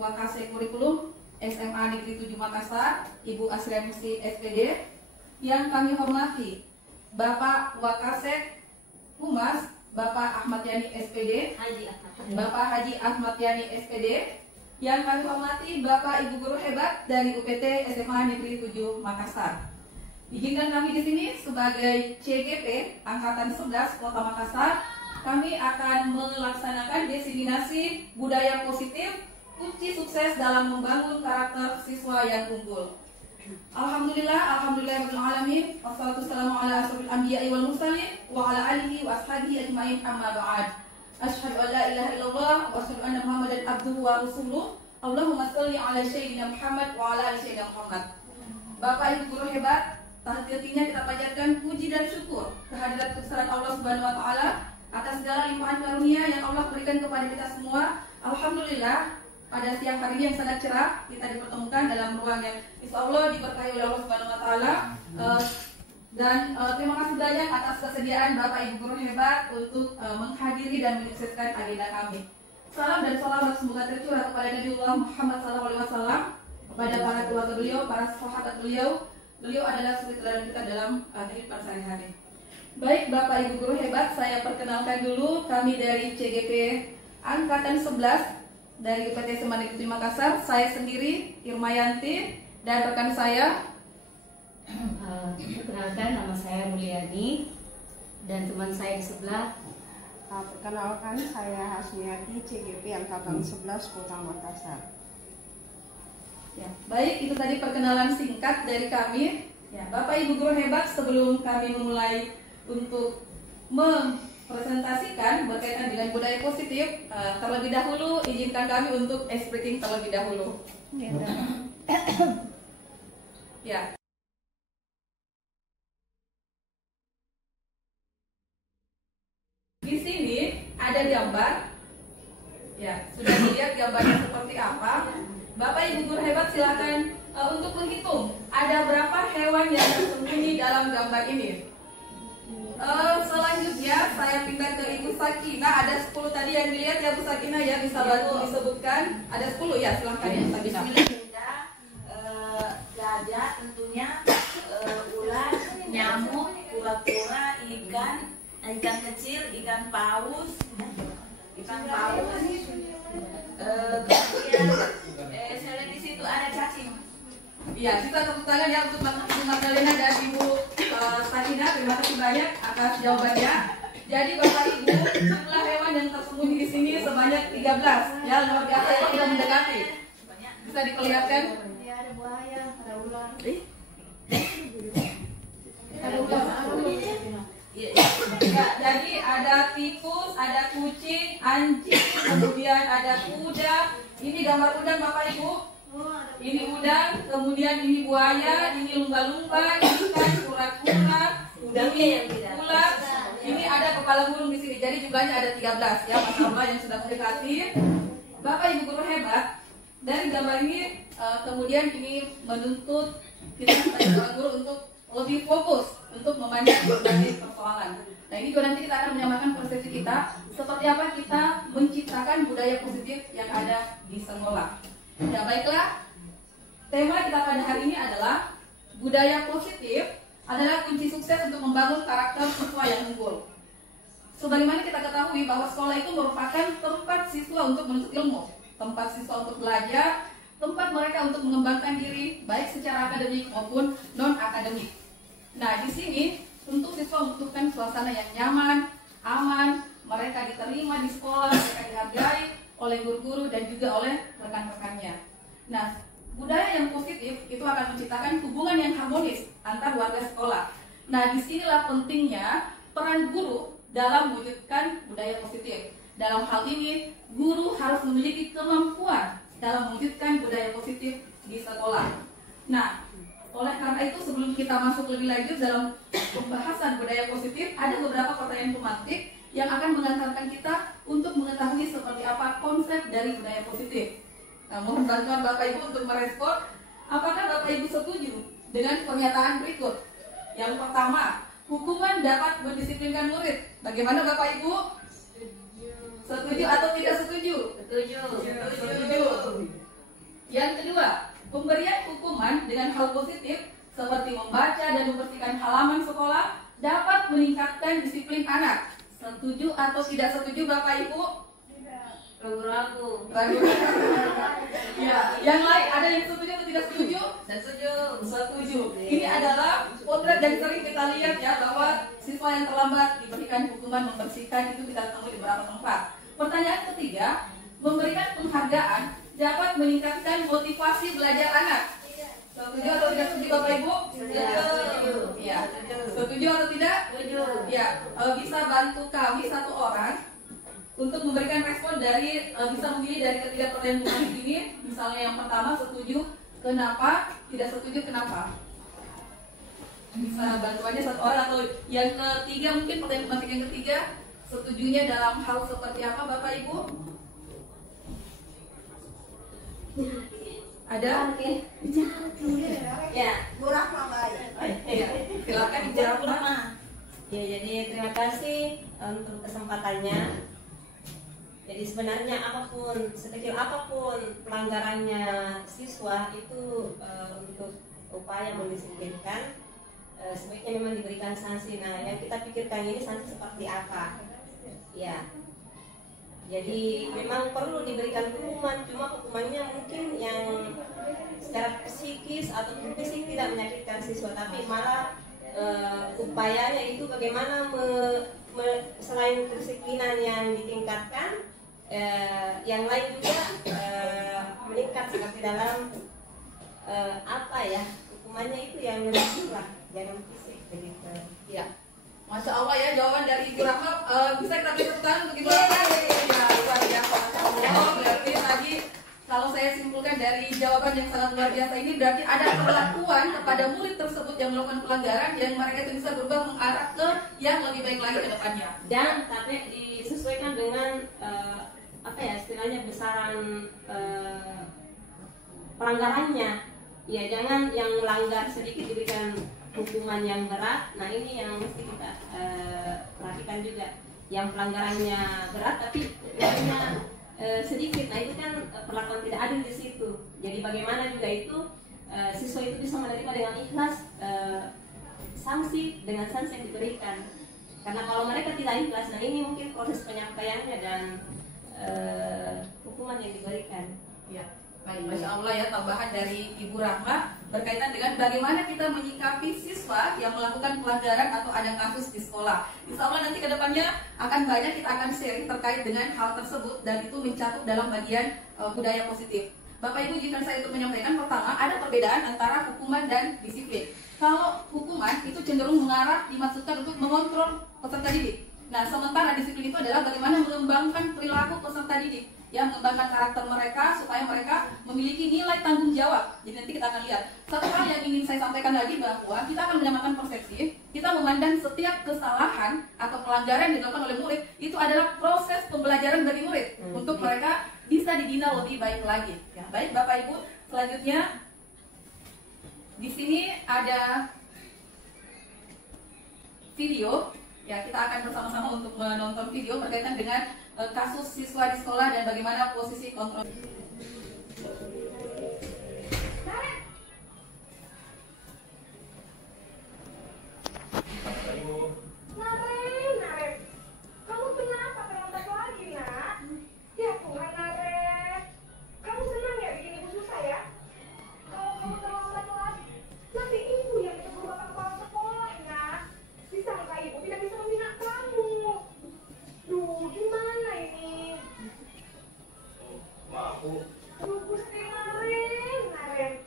Wakasek Kurikulum SMA Negeri 7 Makassar, Ibu Asrianusi SPD. Yang kami hormati Bapak Wakasek Humas, Bapak Ahmad Yani SPD, Bapak Haji Ahmad Yani SPD. Yang kami hormati Bapak Ibu guru hebat dari UPT SMA Negeri 7 Makassar. Izinkan kami di sini sebagai CGP Angkatan 11 Kota Makassar, kami akan melaksanakan diseminasi budaya positif, kunci sukses dalam membangun karakter siswa yang unggul. Alhamdulillahirrahmanirrahim. Wassalatu wassalamu ala asrofil anbiya'i wal mursalin wa ala alihi wa ashabihi ajma'in, amma ba'd. Asyhadu an la ilaha illallah wa asyhadu anna Muhammadan abduhu wa rasuluh. Allahumma shalli ala sayyidina Muhammad wa ala ali sayyidina Muhammad. Bapak Ibu guru hebat, hati-hatinya kita panjatkan puji dan syukur kehadirat kebesaran Allah Subhanahu wa taala atas segala limpahan karunia yang Allah berikan kepada kita semua. Alhamdulillah, pada siang hari ini yang sangat cerah kita dipertemukan dalam ruang yang insya Allah diberkahi oleh Allah Subhanahu wa taala. Dan terima kasih banyak atas kesediaan Bapak Ibu guru hebat untuk menghadiri dan menyukseskan agenda kami. Salam dan salawat semoga tercurah kepada Nabiullah Muhammad SAW, kepada para keluarga beliau, para sahabat beliau. Beliau adalah suri teladan kita dalam kehidupan sehari-hari. Baik Bapak Ibu guru hebat, saya perkenalkan dulu kami dari CGP Angkatan 11 dari UPT SMA Negeri 7 Makassar. Saya sendiri Irmayanti dan rekan saya. Perkenalkan, nama saya Mulyani dan teman saya di sebelah. Perkenalkan, saya Hasmiati, CGP Angkatan 11 Kota Makassar. Ya, baik, itu tadi perkenalan singkat dari kami. Ya, Bapak Ibu guru hebat, sebelum kami memulai untuk presentasikan berkaitan dengan budaya positif, terlebih dahulu izinkan kami untuk speaking terlebih dahulu. Ya. Di sini ada gambar. Ya, sudah dilihat gambarnya seperti apa? Bapak Ibu guru hebat silakan untuk menghitung ada berapa hewan yang tersembunyi dalam gambar ini. Selanjutnya saya pindah ke Ibu Sakina. Ada 10 tadi yang dilihat ya Bu Sakina ya, bisa bantu disebutkan. Ada 10 ya, silahkan ya Bu Sakina. Gajah tentunya, ular, nyamuk, kura-kura, ikan kecil, ikan paus, kemudian saya lihat di situ ada cacing. Iya, kita tepuk tangan ya untuk Ibu Magdalena dan Ibu Sakina. Terima kasih banyak atas jawabannya. Jadi Bapak Ibu, jumlah hewan yang tersembunyi di sini sebanyak 13. Ya, luar biasa ya, kita mendekati. Bisa diperlihatkan? Ya, ada buaya, ada ular. Ada ular. Ya, jadi ada tikus, ada kucing, anjing, kemudian ada kuda. Ini gambar udang Bapak Ibu. Ini udang, kemudian ini buaya, ini lumba-lumba, ikan, kura-kura, ini ular, ini ada kepala burung di sini. Jadi jumlahnya ada 13 ya, Mas Allah yang sudah mendekati. Bapak Ibu guru hebat, dari gambar ini kemudian ini menuntut kita sebagai seorang guru untuk lebih fokus untuk memandang berbagai persoalan. Nah, ini juga nanti kita akan menyamakan persepsi kita seperti apa kita menciptakan budaya positif yang ada di sekolah. Ya baiklah, tema kita pada hari ini adalah budaya positif adalah kunci sukses untuk membangun karakter siswa yang unggul. Sebagaimana kita ketahui bahwa sekolah itu merupakan tempat siswa untuk menuntut ilmu, tempat siswa untuk belajar, tempat mereka untuk mengembangkan diri baik secara akademik maupun non akademik. Nah, di sini untuk siswa membutuhkan suasana yang nyaman, aman, mereka diterima di sekolah, mereka dihargai oleh guru-guru dan juga oleh rekan-rekannya. Nah, budaya yang positif itu akan menciptakan hubungan yang harmonis antar warga sekolah. Nah, disinilah pentingnya peran guru dalam mewujudkan budaya positif. Dalam hal ini, guru harus memiliki kemampuan dalam mewujudkan budaya positif di sekolah. Nah, oleh karena itu sebelum kita masuk lebih lanjut dalam pembahasan budaya positif, ada beberapa pertanyaan pemantik yang akan mengantarkan kita untuk mengetahui seperti apa konsep dari budaya positif. Nah, mohon bantuan Bapak Ibu untuk merespon. Apakah Bapak Ibu setuju dengan pernyataan berikut? Yang pertama, hukuman dapat mendisiplinkan murid. Bagaimana Bapak Ibu? Setuju atau tidak setuju? Setuju. Yang kedua, pemberian hukuman dengan hal positif seperti membaca dan membersihkan halaman sekolah dapat meningkatkan disiplin anak. Setuju atau tidak setuju Bapak Ibu? Ragu-ragu. Ya, yang lain ada yang setuju atau tidak setuju? Setuju. Ini adalah potret yang sering kita lihat ya, bahwa siswa yang terlambat diberikan hukuman membersihkan itu kita temui di beberapa tempat. Pertanyaan ketiga, memberikan penghargaan dapat meningkatkan motivasi belajar anak. Setuju atau tidak setuju Bapak Ibu? Setuju. Ya. Setuju atau tidak? Setuju. Ya. Bisa bantu kami satu orang untuk memberikan respon dari bisa memilih dari ketiga pertanyaan pemantik ini. Misalnya yang pertama setuju, kenapa? Tidak setuju, kenapa? Bisa bantu aja satu orang. Atau yang ketiga, mungkin pertanyaan pemantik yang ketiga, setujunya dalam hal seperti apa Bapak Ibu? Ada? Ya, Ya, silakan dijawab Mbak. ya, jadi terima kasih untuk kesempatannya. Jadi sebenarnya apapun, sekecil apapun pelanggarannya siswa itu untuk upaya mendisiplinkan sebaiknya memang diberikan sanksi. Nah, yang kita pikirkan ini sanksi seperti apa? Ya, jadi memang perlu diberikan hukuman, cuma hukumannya mungkin yang secara psikis atau fisik tidak menyakitkan siswa, tapi malah upayanya itu bagaimana selain kedisiplinan yang ditingkatkan, yang lain juga meningkat seperti dalam apa ya, hukumannya itu yang lebih lah, jangan fisik begitu. Ya. Masya Allah ya, jawaban dari Ibu Rahma. Bisa kita beri tepuk tangan untuk Ibu Rahma? Ya, luar biasa. Masya Allah. Berarti tadi kalau saya simpulkan dari jawaban yang sangat luar biasa ini, berarti ada perlakuan kepada murid tersebut yang melakukan pelanggaran yang mereka itu bisa berubah mengarah ke yang lebih baik lagi ke depannya. Dan tapi disesuaikan dengan apa ya istilahnya besaran pelanggarannya. Ya, jangan yang melanggar sedikit diberikan hukuman yang berat. Nah, ini yang mesti kita perhatikan juga. Yang pelanggarannya berat tapi hukumannya sedikit. Nah, itu kan perlakuan tidak adil di situ. Jadi bagaimana juga itu siswa itu bisa menerima dengan ikhlas sanksi dengan sanksi yang diberikan. Karena kalau mereka tidak ikhlas, nah ini mungkin proses penyampaiannya dan hukuman yang diberikan. Ya, baik, Masya Allah ya, tambahan dari Ibu Rahma berkaitan dengan bagaimana kita menyikapi siswa yang melakukan pelanggaran atau ada kasus di sekolah. Insya Allah nanti kedepannya akan banyak kita akan sharing terkait dengan hal tersebut dan itu mencakup dalam bagian budaya positif. Bapak Ibu, jika saya untuk menyampaikan, pertama ada perbedaan antara hukuman dan disiplin. Kalau hukuman itu cenderung mengarah dimaksudkan untuk mengontrol peserta didik. Nah, sementara disiplin itu adalah bagaimana mengembangkan perilaku peserta didik, yang mengembangkan karakter mereka supaya mereka memiliki nilai tanggung jawab. Jadi nanti kita akan lihat. Satu hal yang ingin saya sampaikan lagi bahwa kita akan menyamakan persepsi, kita memandang setiap kesalahan atau pelanggaran yang dilakukan oleh murid itu adalah proses pembelajaran bagi murid untuk mereka bisa dibina lebih baik lagi. Ya, baik Bapak Ibu, selanjutnya di sini ada video. Ya, kita akan bersama-sama untuk menonton video berkaitan dengan kasus siswa di sekolah dan bagaimana posisi kontrol. Naren, kamu kenapa terlambat lagi, nak? Ya Tuhan, Naren, kamu senang ya bikin ibu susah ya? Kalau kamu terlambat lagi, nanti ibu yang ditegur bapak kepala sekolah, nak. Disangka ibu tidak bisa membina kamu. Duh, gimana ini? Duh, Gusti Naren,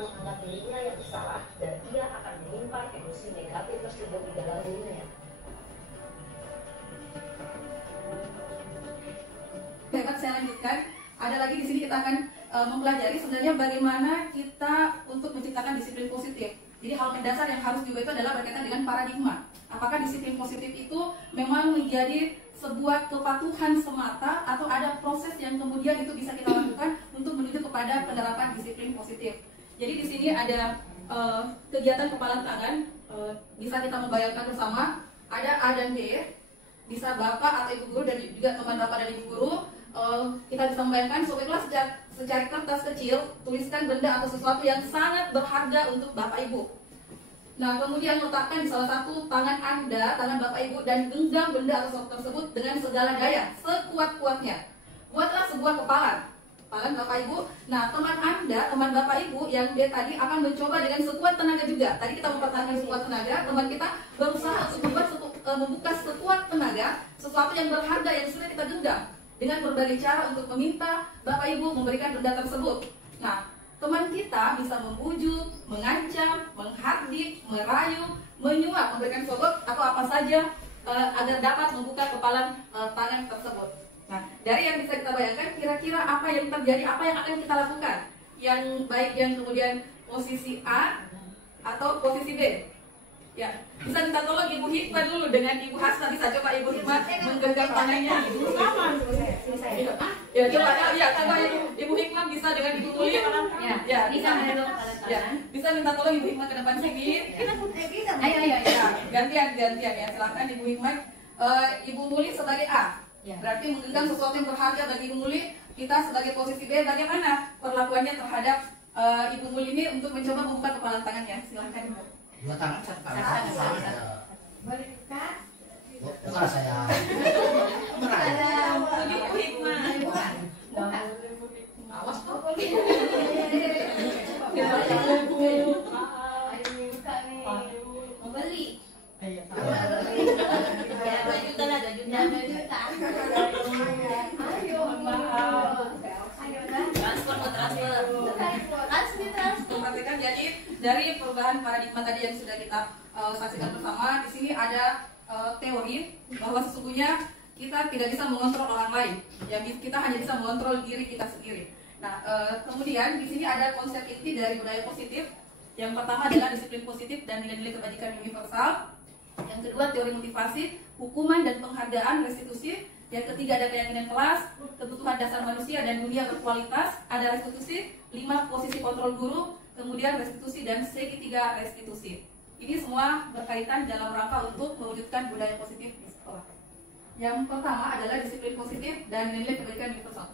akan menganggap dirinya yang bersalah dan ia akan menyimpan emosi negatif tersebut di dalam dirinya. Hebat, saya lanjutkan. Ada lagi di sini kita akan mempelajari sebenarnya bagaimana kita untuk menciptakan disiplin positif. Jadi hal mendasar yang harus juga itu adalah berkaitan dengan paradigma. Apakah disiplin positif itu memang menjadi sebuah kepatuhan semata atau ada proses yang kemudian itu bisa kita lakukan untuk menuju kepada penerapan disiplin positif. Jadi di sini ada kegiatan kepalan tangan, bisa kita membayangkan bersama, ada A dan B, bisa Bapak atau Ibu Guru dan juga teman Bapak dan Ibu Guru. Kita bisa membayangkan sobat kelas secari kertas kecil, tuliskan benda atau sesuatu yang sangat berharga untuk Bapak Ibu. Nah, kemudian letakkan di salah satu tangan Anda, tangan Bapak Ibu, dan genggam benda atau sesuatu tersebut dengan segala daya, sekuat-kuatnya. Buatlah sebuah kepalan Bapak Ibu. Nah, teman Anda, teman Bapak Ibu yang dia tadi akan mencoba dengan sekuat tenaga juga. Tadi kita mempertahankan sekuat tenaga, teman kita berusaha untuk membuka sekuat tenaga sesuatu yang berharga yang sudah kita genggam dengan berbagai cara untuk meminta Bapak Ibu memberikan benda tersebut. Nah, teman kita bisa membujuk, mengancam, menghardik, merayu, menyuap, memberikan sogok atau apa saja agar dapat membuka kepalan tangan tersebut. Nah, dari yang bisa kita bayangkan, kira-kira apa yang terjadi, apa yang akan kita lakukan? Yang baik yang kemudian posisi A atau posisi B. Ya, bisa minta tolong Ibu Hikmah dulu dengan Ibu Hasna. Bisa coba Ibu Hikmah menggenggam tangannya. Ya, coba ya, coba Ibu Hikmah bisa dengan Ibu Tuli. Ya, bisa bisa minta tolong Ibu Hikmah ke depan sini. Ayo, ya, gantian ya. Silakan Ibu Hikmah. Ibu Tuli sebagai A. Berarti menggenggam sesuatu yang berharga bagi Ibu Tuli. Kita sebagai posisi B, bagaimana perlakuannya terhadap Ibu Tuli ini untuk mencoba membuka kepala tangannya? Silakan Ibu. Dua tangan saya. Bukan saya. Ibu Hikmah. Awas kok. Mau beli? Ayo. Ya, 2 juta lah, 2 juta. Ayo, Transfer. Perhatikan, jadi dari perubahan paradigma tadi yang sudah kita saksikan bersama, di sini ada teori bahwa sesungguhnya kita tidak bisa mengontrol orang lain, ya kita hanya bisa mengontrol diri kita sendiri. Nah, kemudian di sini ada konsep inti dari budaya positif. Yang pertama adalah disiplin positif dan nilai-nilai kebajikan universal. Yang kedua, teori motivasi, hukuman dan penghargaan, restitusi. Yang ketiga ada keyakinan kelas, kebutuhan dasar manusia dan dunia berkualitas, ada restitusi, 5 posisi kontrol guru, kemudian restitusi dan segitiga restitusi. Ini semua berkaitan dalam rangka untuk mewujudkan budaya positif di sekolah. Yang pertama adalah disiplin positif dan nilai kebaikan universal.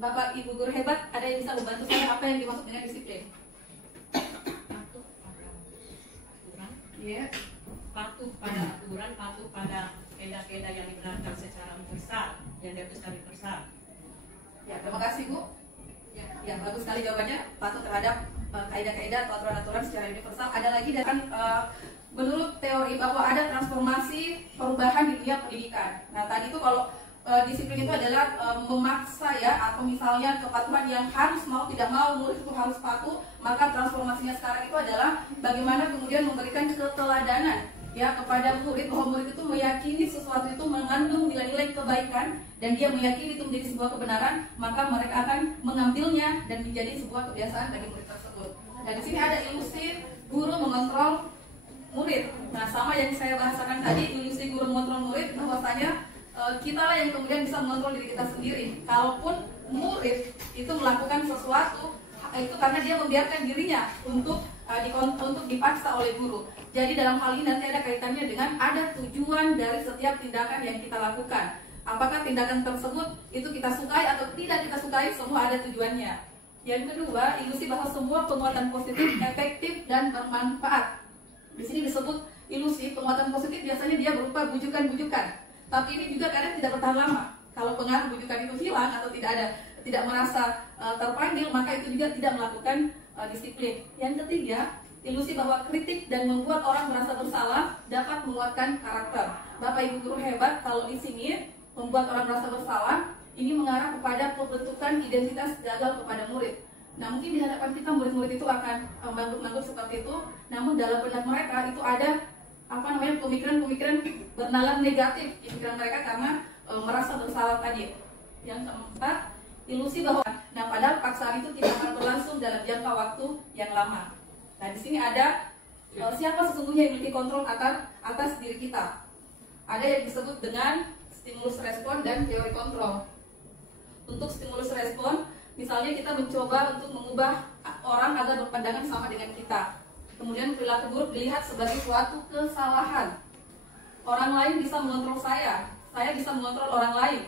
Bapak Ibu Guru hebat, ada yang bisa membantu saya apa yang dimaksud dengan disiplin? Ya, patuh pada aturan, patuh pada kaidah-kaidah yang dibenarkan secara universal, yang diatur universal. Ya, terima kasih Bu. Ya, bagus sekali jawabannya. Patuh terhadap kaidah-kaidah atau aturan-aturan secara universal. Ada lagi dan menurut teori bahwa ada transformasi perubahan di dunia pendidikan. Nah, tadi itu kalau disiplin itu adalah memaksa ya, atau misalnya kepatuhan yang harus mau tidak mau murid itu harus patuh, maka transformasinya sekarang itu adalah bagaimana kemudian memberikan keteladanan ya kepada murid, bahwa murid itu meyakini sesuatu itu mengandung nilai-nilai kebaikan dan dia meyakini itu menjadi sebuah kebenaran, maka mereka akan mengambilnya dan menjadi sebuah kebiasaan bagi murid tersebut. Dan di sini ada ilusi guru mengontrol murid. Nah, sama yang saya bahasakan tadi, ilusi guru mengontrol murid, bahwasanya kita lah yang kemudian bisa mengontrol diri kita sendiri. Kalaupun murid itu melakukan sesuatu, itu karena dia membiarkan dirinya untuk dipaksa oleh guru. Jadi dalam hal ini nanti ada kaitannya dengan ada tujuan dari setiap tindakan yang kita lakukan. Apakah tindakan tersebut itu kita sukai atau tidak kita sukai, semua ada tujuannya. Yang kedua, ilusi bahwa semua penguatan positif efektif dan bermanfaat. Di sini disebut ilusi penguatan positif, biasanya dia berupa bujukan-bujukan. Tapi ini juga kadang tidak bertahan lama. Kalau pengaruh bujukan itu hilang atau tidak merasa terpanggil, maka itu juga tidak melakukan disiplin. Yang ketiga, ilusi bahwa kritik dan membuat orang merasa bersalah dapat menguatkan karakter. Bapak Ibu Guru hebat kalau di sini membuat orang merasa bersalah, ini mengarah kepada pembentukan identitas gagal kepada murid. Nah, mungkin di hadapan kita murid-murid itu akan manggut-manggut seperti itu, namun dalam benak mereka itu ada pemikiran-pemikiran bernalar negatif di pikiran mereka karena merasa bersalah tadi. Yang keempat, ilusi bahwa padahal paksaan itu tidak akan berlangsung dalam jangka waktu yang lama. Nah, di sini ada siapa sesungguhnya yang memiliki kontrol atas diri kita. Ada yang disebut dengan stimulus respon dan teori kontrol. Untuk stimulus respon, misalnya kita mencoba untuk mengubah orang agar berpandangan sama dengan kita. Kemudian perilaku buruk dilihat sebagai suatu kesalahan. Orang lain bisa mengontrol saya bisa mengontrol orang lain.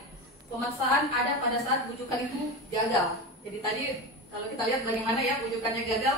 Pemaksaan ada pada saat bujukan itu gagal. Jadi tadi kalau kita lihat bagaimana ya bujukannya gagal,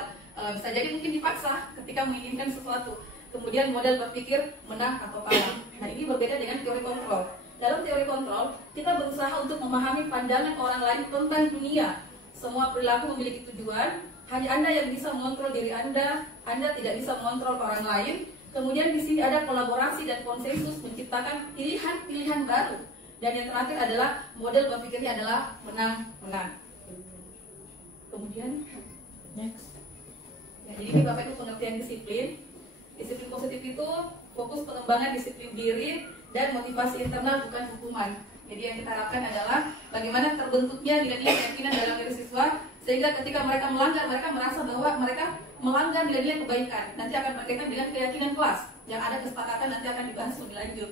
bisa jadi mungkin dipaksa ketika menginginkan sesuatu. Kemudian model berpikir menang atau kalah. Nah, ini berbeda dengan teori kontrol. Dalam teori kontrol, kita berusaha untuk memahami pandangan orang lain tentang dunia. Semua perilaku memiliki tujuan. Hanya Anda yang bisa mengontrol diri Anda tidak bisa mengontrol orang lain. Kemudian di sini ada kolaborasi dan konsensus menciptakan pilihan-pilihan baru. Dan yang terakhir adalah model berpikirnya adalah menang-menang. Kemudian next. Ya, jadi ini Bapak Ibu pengertian disiplin. Disiplin positif itu fokus pengembangan disiplin diri dan motivasi internal bukan hukuman. Jadi yang kita harapkan adalah bagaimana terbentuknya nilai-nilai keyakinan dalam diri siswa sehingga ketika mereka melanggar, mereka merasa bahwa mereka melanggar nilai-nilai kebaikan. Nanti akan berkaitan dengan keyakinan kelas yang ada kesepakatan nanti akan dibahas lebih lanjut.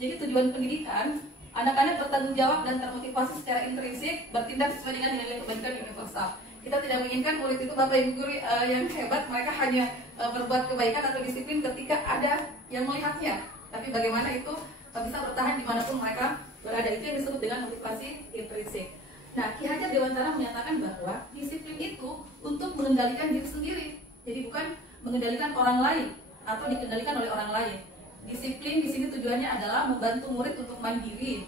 Jadi tujuan pendidikan, anak-anak bertanggung jawab dan termotivasi secara intrinsik bertindak sesuai dengan nilai-nilai kebaikan universal. Kita tidak menginginkan murid itu Bapak Ibu guru yang hebat, mereka hanya berbuat kebaikan atau disiplin ketika ada yang melihatnya. Tapi bagaimana itu bisa bertahan dimanapun mereka berada, itu yang disebut dengan motivasi intrinsik. Nah, Ki Hajar Dewantara menyatakan bahwa disiplin itu untuk mengendalikan diri sendiri. Jadi bukan mengendalikan orang lain atau dikendalikan oleh orang lain. Disiplin di sini tujuannya adalah membantu murid untuk mandiri,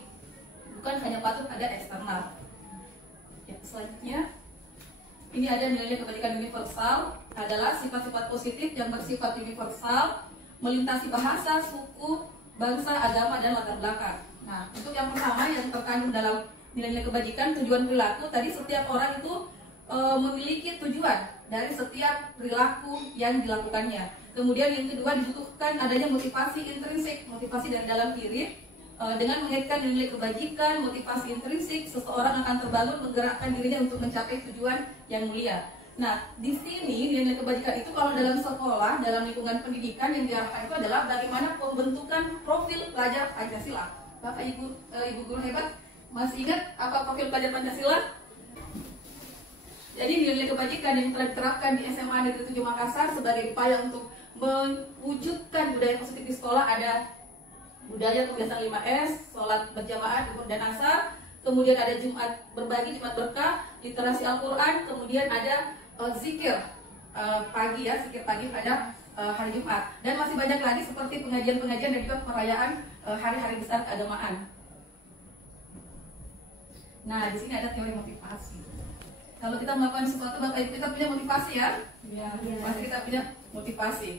bukan hanya patuh pada eksternal. Ya, selanjutnya, ini ada nilai kebaikan universal adalah sifat-sifat positif yang bersifat universal, melintasi bahasa, suku, bangsa, agama, dan latar belakang. Nah, untuk yang pertama yang terkandung dalam nilai-nilai kebajikan, tujuan perilaku, tadi setiap orang itu memiliki tujuan dari setiap perilaku yang dilakukannya. Kemudian yang kedua dibutuhkan adanya motivasi intrinsik, motivasi dari dalam diri. Dengan mengaitkan nilai kebajikan, motivasi intrinsik, seseorang akan terbangun menggerakkan dirinya untuk mencapai tujuan yang mulia. Nah, di sini nilai kebajikan itu kalau dalam sekolah, dalam lingkungan pendidikan yang diarahkan itu adalah bagaimana pembentukan profil pelajar Pancasila. Bapak Ibu guru hebat, masih ingat apa profil pelajar Pancasila? Jadi nilai kebajikan yang telah diterapkan di SMA Negeri 7 Makassar sebagai upaya untuk mewujudkan budaya positif di sekolah ada budaya kebiasaan 5S, sholat berjamaah, duhur dan asar, kemudian ada Jumat berbagi, Jumat berkah, literasi Al-Quran, kemudian ada zikir pagi ya, zikir pagi pada hari Jumat, dan masih banyak lagi seperti pengajian-pengajian dan juga perayaan hari-hari besar keagamaan. Nah, di sini ada teori motivasi. Kalau kita melakukan sesuatu, Bapak Ibu, kita punya motivasi ya? Ya. Pasti kita punya motivasi.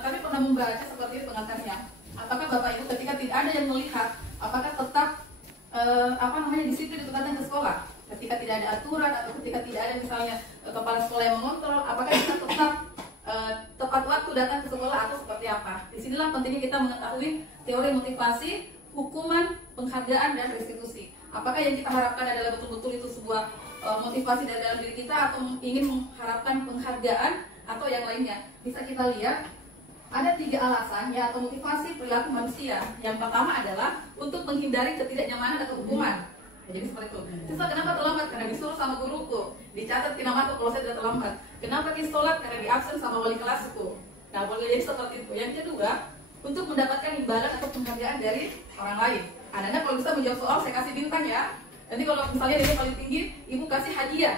Kami pernah membaca seperti ini pengantarnya. Apakah Bapak Ibu ketika tidak ada yang melihat, apakah tetap disiplin untuk datang ke sekolah? Ketika tidak ada aturan atau ketika tidak ada misalnya kepala sekolah yang mengontrol, apakah kita tetap tepat waktu datang ke sekolah atau seperti apa? Disinilah pentingnya kita mengetahui teori motivasi, hukuman, penghargaan, dan restitusi. Apakah yang kita harapkan adalah betul-betul itu sebuah motivasi dari dalam diri kita atau ingin mengharapkan penghargaan atau yang lainnya? Bisa kita lihat ada 3 alasan ya atau motivasi perilaku manusia. Yang pertama adalah untuk menghindari ketidaknyamanan atau hukuman. Ya, jadi seperti itu. Siswa kenapa terlambat? Karena disuruh sama guruku. Dicatat kinamaku kalau saya tidak terlambat. Kenapa sholat? Karena diabsen sama wali kelasku. Nah, boleh jadi seperti itu. Yang kedua, untuk mendapatkan imbalan atau penghargaan dari orang lain. Anda kalau bisa menjawab soal, saya kasih bintang ya. Nanti kalau misalnya dia paling tinggi, ibu kasih hadiah.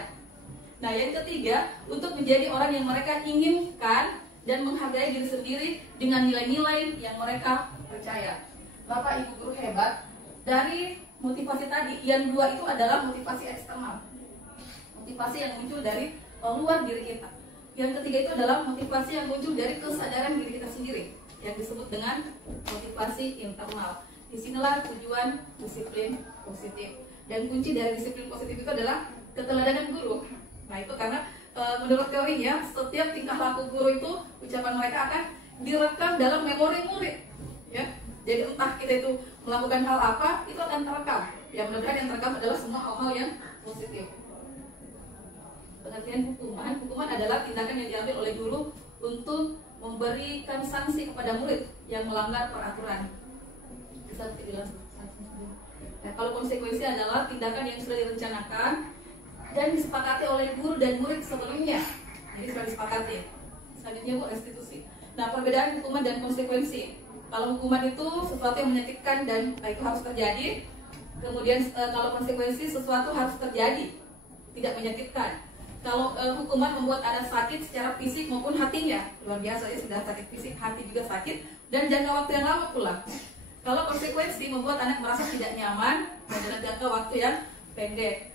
Nah, yang ketiga, untuk menjadi orang yang mereka inginkan dan menghargai diri sendiri dengan nilai-nilai yang mereka percaya. Bapak Ibu guru hebat, dari motivasi tadi, yang 2 itu adalah motivasi eksternal. Motivasi yang muncul dari luar diri kita. Yang ketiga itu adalah motivasi yang muncul dari kesadaran diri kita sendiri, yang disebut dengan motivasi internal. Disinilah tujuan disiplin positif. Dan kunci dari disiplin positif itu adalah keteladanan guru. Nah, itu karena menurut teorinya setiap tingkah laku guru itu ucapan mereka akan direkam dalam memori murid, ya. Jadi entah kita itu melakukan hal apa, itu akan terekam. Ya mudah-mudahan yang terekam adalah semua hal-hal yang positif. Pengertian hukuman adalah tindakan yang diambil oleh guru untuk memberikan sanksi kepada murid yang melanggar peraturan. Bisa dibilang sanksi. Nah, kalau konsekuensi adalah tindakan yang sudah direncanakan dan disepakati oleh guru dan murid sebelumnya. Jadi sudah disepakati. Selanjutnya Bu, restitusi. Nah, perbedaan hukuman dan konsekuensi. Kalau hukuman itu sesuatu yang menyakitkan dan itu harus terjadi. Kemudian kalau konsekuensi sesuatu harus terjadi, tidak menyakitkan. Kalau hukuman membuat anak sakit secara fisik maupun hatinya, luar biasa ya, sudah sakit fisik, hati juga sakit dan jangka waktu yang lama pula. Kalau konsekuensi membuat anak merasa tidak nyaman dan dalam jangka waktu yang pendek.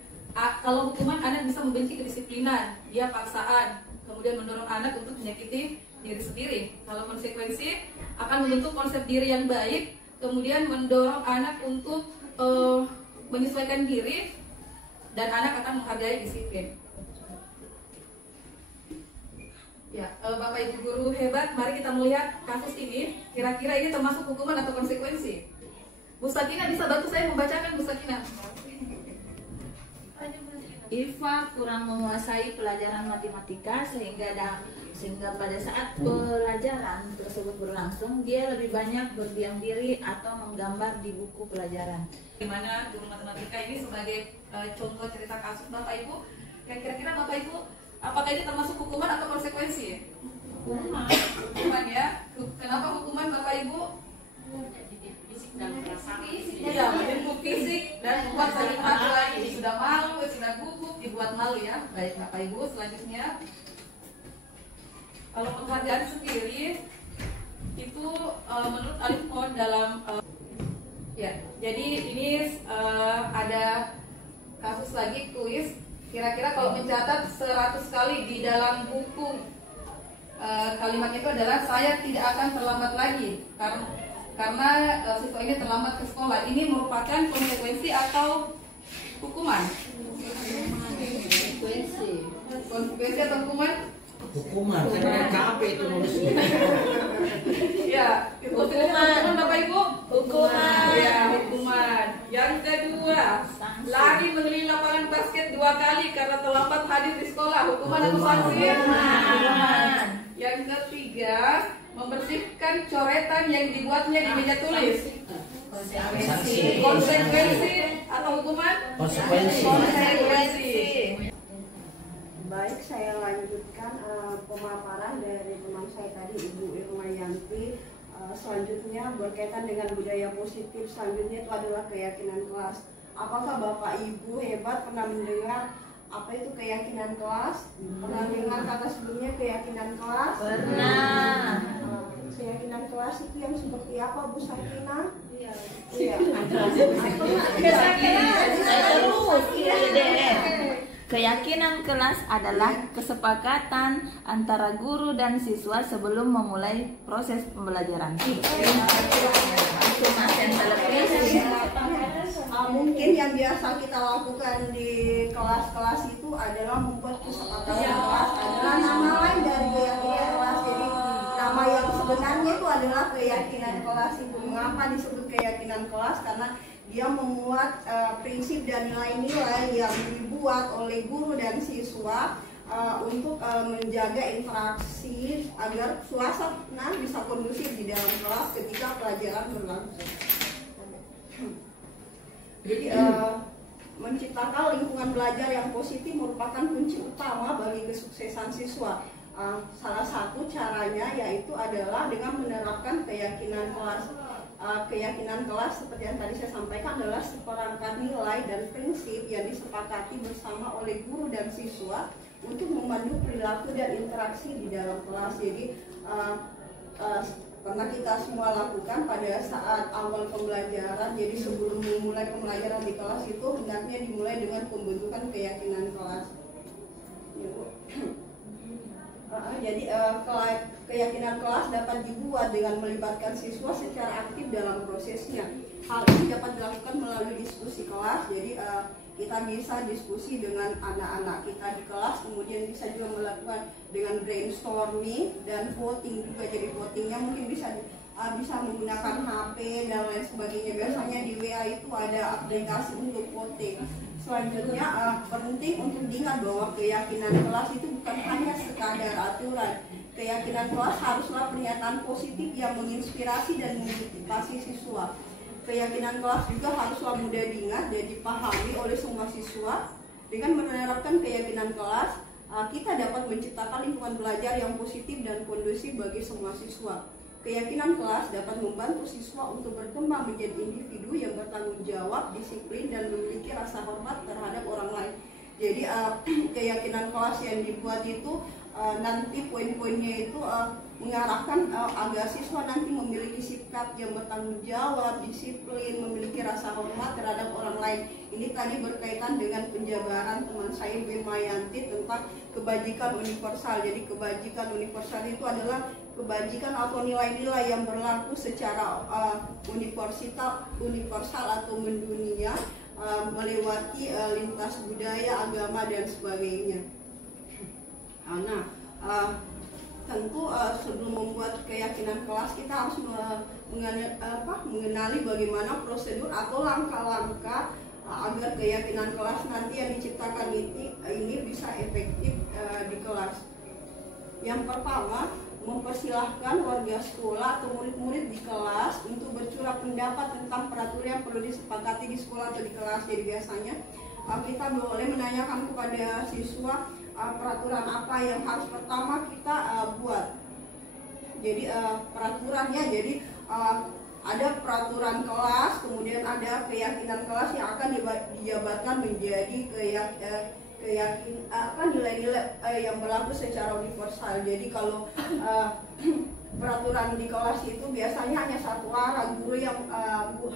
Kalau hukuman, anak bisa membenci kedisiplinan, dia paksaan, kemudian mendorong anak untuk menyakiti diri sendiri. Kalau konsekuensi akan membentuk konsep diri yang baik, kemudian mendorong anak untuk menyesuaikan diri, dan anak akan menghargai disiplin. Ya, Bapak Ibu guru hebat, mari kita melihat kasus ini. Kira-kira ini termasuk hukuman atau konsekuensi? Bu Sakina bisa bantu saya membacakan, Bu Sakina? Iva kurang menguasai pelajaran matematika sehingga pada saat pelajaran tersebut berlangsung dia lebih banyak berdiam diri atau menggambar di buku pelajaran. Di mana guru matematika ini sebagai contoh cerita kasus Bapak Ibu, yang kira-kira Bapak Ibu apakah ini termasuk hukuman atau konsekuensi? Hukuman ya. Kenapa hukuman Bapak Ibu? Fisik dan perasaan. Iya, menjemput fisik dan membuat sakit hati lagi. Sudah malu, sudah gugup, dibuat malu ya. Baik Bapak Ibu, selanjutnya kalau penghargaan sendiri itu menurut Alimfon dalam ya, jadi ini ada kasus lagi kuis. Kira-kira kalau mencatat 100 kali di dalam buku kalimat itu adalah saya tidak akan terlambat lagi karena siswa ini terlambat ke sekolah. Ini merupakan konsekuensi atau hukuman? Konsekuensi atau hukuman? Hukuman, karena capek itu nulisnya. Ya, hukuman Bapak Ibu? Hukuman. Ya, hukuman. Yang kedua, lari mengelilingi lapangan basket 2 kali karena terlambat hadir di sekolah. Hukuman atau sanksi? Hukuman. Yang ketiga, membersihkan coretan yang dibuatnya di meja tulis. Konsekuensi atau hukuman? Konsekuensi. Konsekuensi. Baik, saya lanjutkan pemaparan dari teman saya tadi, Ibu Irma Yanti. Selanjutnya berkaitan dengan budaya positif. Selanjutnya itu adalah keyakinan kelas. Apakah Bapak Ibu hebat pernah mendengar apa itu keyakinan kelas? Pernah dengar kata sebelumnya keyakinan kelas? Pernah. Keyakinan kelas itu yang seperti apa, Bu Sakina? Iya. Keyakinan kelas adalah kesepakatan antara guru dan siswa sebelum memulai proses pembelajaran. Mungkin yang biasa kita lakukan di kelas-kelas itu adalah membuat kesepakatan kelas adalah nama lain dari keyakinan kelas. Jadi nama yang sebenarnya itu adalah keyakinan kelas itu. Mengapa disebut keyakinan kelas? Karena dia memuat prinsip dan nilai-nilai yang dibuat oleh guru dan siswa untuk menjaga interaksi agar suasana bisa kondusif di dalam kelas ketika pelajaran berlangsung. Jadi menciptakan lingkungan belajar yang positif merupakan kunci utama bagi kesuksesan siswa. Salah satu caranya yaitu adalah dengan menerapkan keyakinan kelas. Keyakinan kelas seperti yang tadi saya sampaikan adalah seperangkat nilai dan prinsip yang disepakati bersama oleh guru dan siswa untuk memandu perilaku dan interaksi di dalam kelas. Jadi pernah kita semua lakukan pada saat awal pembelajaran. Jadi sebelum memulai pembelajaran di kelas itu hendaknya dimulai dengan pembentukan keyakinan kelas. Jadi keyakinan kelas dapat dibuat dengan melibatkan siswa secara aktif dalam prosesnya. Hal ini dapat dilakukan melalui diskusi kelas. Jadi kita bisa diskusi dengan anak-anak kita di kelas, kemudian bisa juga melakukan dengan brainstorming dan voting juga. Jadi votingnya mungkin bisa menggunakan HP dan lain sebagainya. Biasanya di WA itu ada aplikasi untuk voting. Selanjutnya penting untuk diingat bahwa keyakinan kelas itu bukan hanya sekadar aturan. Keyakinan kelas haruslah pernyataan positif yang menginspirasi dan memotivasi siswa. Keyakinan kelas juga haruslah mudah diingat dan dipahami oleh semua siswa. Dengan menerapkan keyakinan kelas, kita dapat menciptakan lingkungan belajar yang positif dan kondusif bagi semua siswa. Keyakinan kelas dapat membantu siswa untuk berkembang menjadi individu yang bertanggung jawab, disiplin, dan memiliki rasa hormat terhadap orang lain. Jadi keyakinan kelas yang dibuat itu nanti poin-poinnya itu mengarahkan agar siswa nanti memiliki sikap yang bertanggung jawab, disiplin, memiliki rasa hormat terhadap orang lain. Ini tadi berkaitan dengan penjabaran teman saya Bu Mayanti tentang kebajikan universal. Jadi kebajikan universal itu adalah kebajikan atau nilai-nilai yang berlaku secara universal atau mendunia, melewati lintas budaya, agama, dan sebagainya. Tentu sebelum membuat keyakinan kelas kita harus mengenali bagaimana prosedur atau langkah-langkah agar keyakinan kelas nanti yang diciptakan ini bisa efektif di kelas. Yang pertama, mempersilahkan warga sekolah atau murid-murid di kelas untuk bercurah pendapat tentang peraturan yang perlu disepakati di sekolah atau di kelas. Jadi biasanya kita boleh menanyakan kepada siswa peraturan apa yang harus pertama kita buat. Jadi peraturannya, jadi ada peraturan kelas, kemudian ada keyakinan kelas yang akan dijabarkan menjadi nilai-nilai yang berlaku secara universal. Jadi kalau peraturan di kelas itu biasanya hanya satu arah,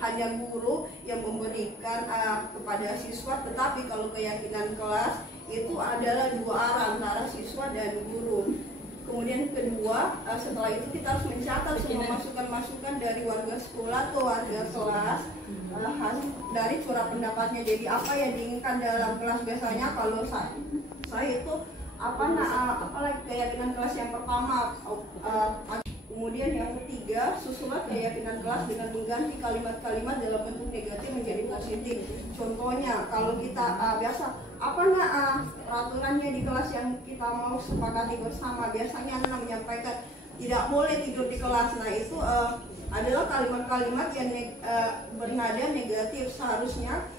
hanya guru yang memberikan kepada siswa, tetapi kalau keyakinan kelas itu adalah dua arah antara siswa dan guru. Kemudian kedua, setelah itu kita harus mencatat semua masukan-masukan dari warga sekolah atau warga kelas dari curah pendapatnya. Jadi apa yang diinginkan dalam kelas, biasanya kalau saya itu apalagi keyakinan kelas yang pertama. Kemudian yang ketiga, susunlah keyakinan kelas dengan mengganti kalimat-kalimat dalam bentuk negatif menjadi positif. Contohnya, kalau kita peraturannya di kelas yang kita mau sepakati bersama, biasanya anak menyampaikan tidak boleh tidur di kelas. Nah itu adalah kalimat-kalimat yang bernada negatif. Seharusnya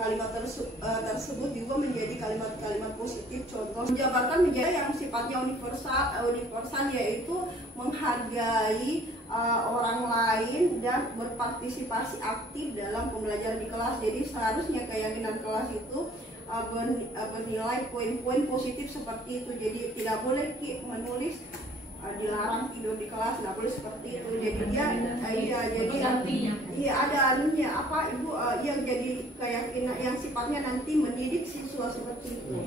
kalimat tersebut juga menjadi kalimat-kalimat positif. Contoh, menjabarkan menjadi yang sifatnya universal, yaitu menghargai orang lain dan berpartisipasi aktif dalam pembelajaran di kelas. Jadi seharusnya keyakinan kelas itu bernilai poin-poin positif seperti itu. Jadi tidak boleh menulis dilarang tidur di kelas, nggak boleh seperti itu. Jadi ada anunya ibu yang jadi keyakinan yang sifatnya nanti mendidik siswa seperti itu.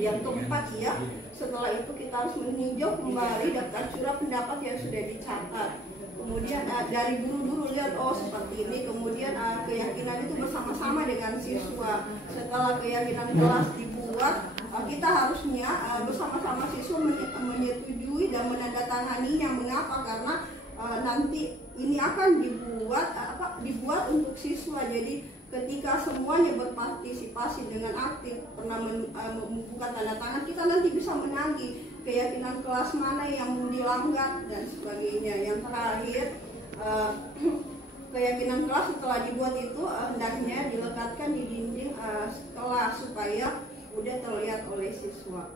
Yang keempat ya, setelah itu kita harus meninjau kembali daftar curah pendapat yang sudah dicatat. Kemudian dari guru-guru lihat seperti ini. Kemudian keyakinan itu bersama-sama dengan siswa. Setelah keyakinan kelas dibuat, kita harusnya bersama-sama siswa menyetujui dan menandatanganinya. Mengapa? Karena nanti ini akan dibuat untuk siswa. Jadi ketika semuanya berpartisipasi dengan aktif, pernah membuka tanda tangan, kita nanti bisa menagih keyakinan kelas mana yang mau dilanggar dan sebagainya. Yang terakhir, keyakinan kelas setelah dibuat itu hendaknya dilekatkan di dinding kelas supaya mudah terlihat oleh siswa.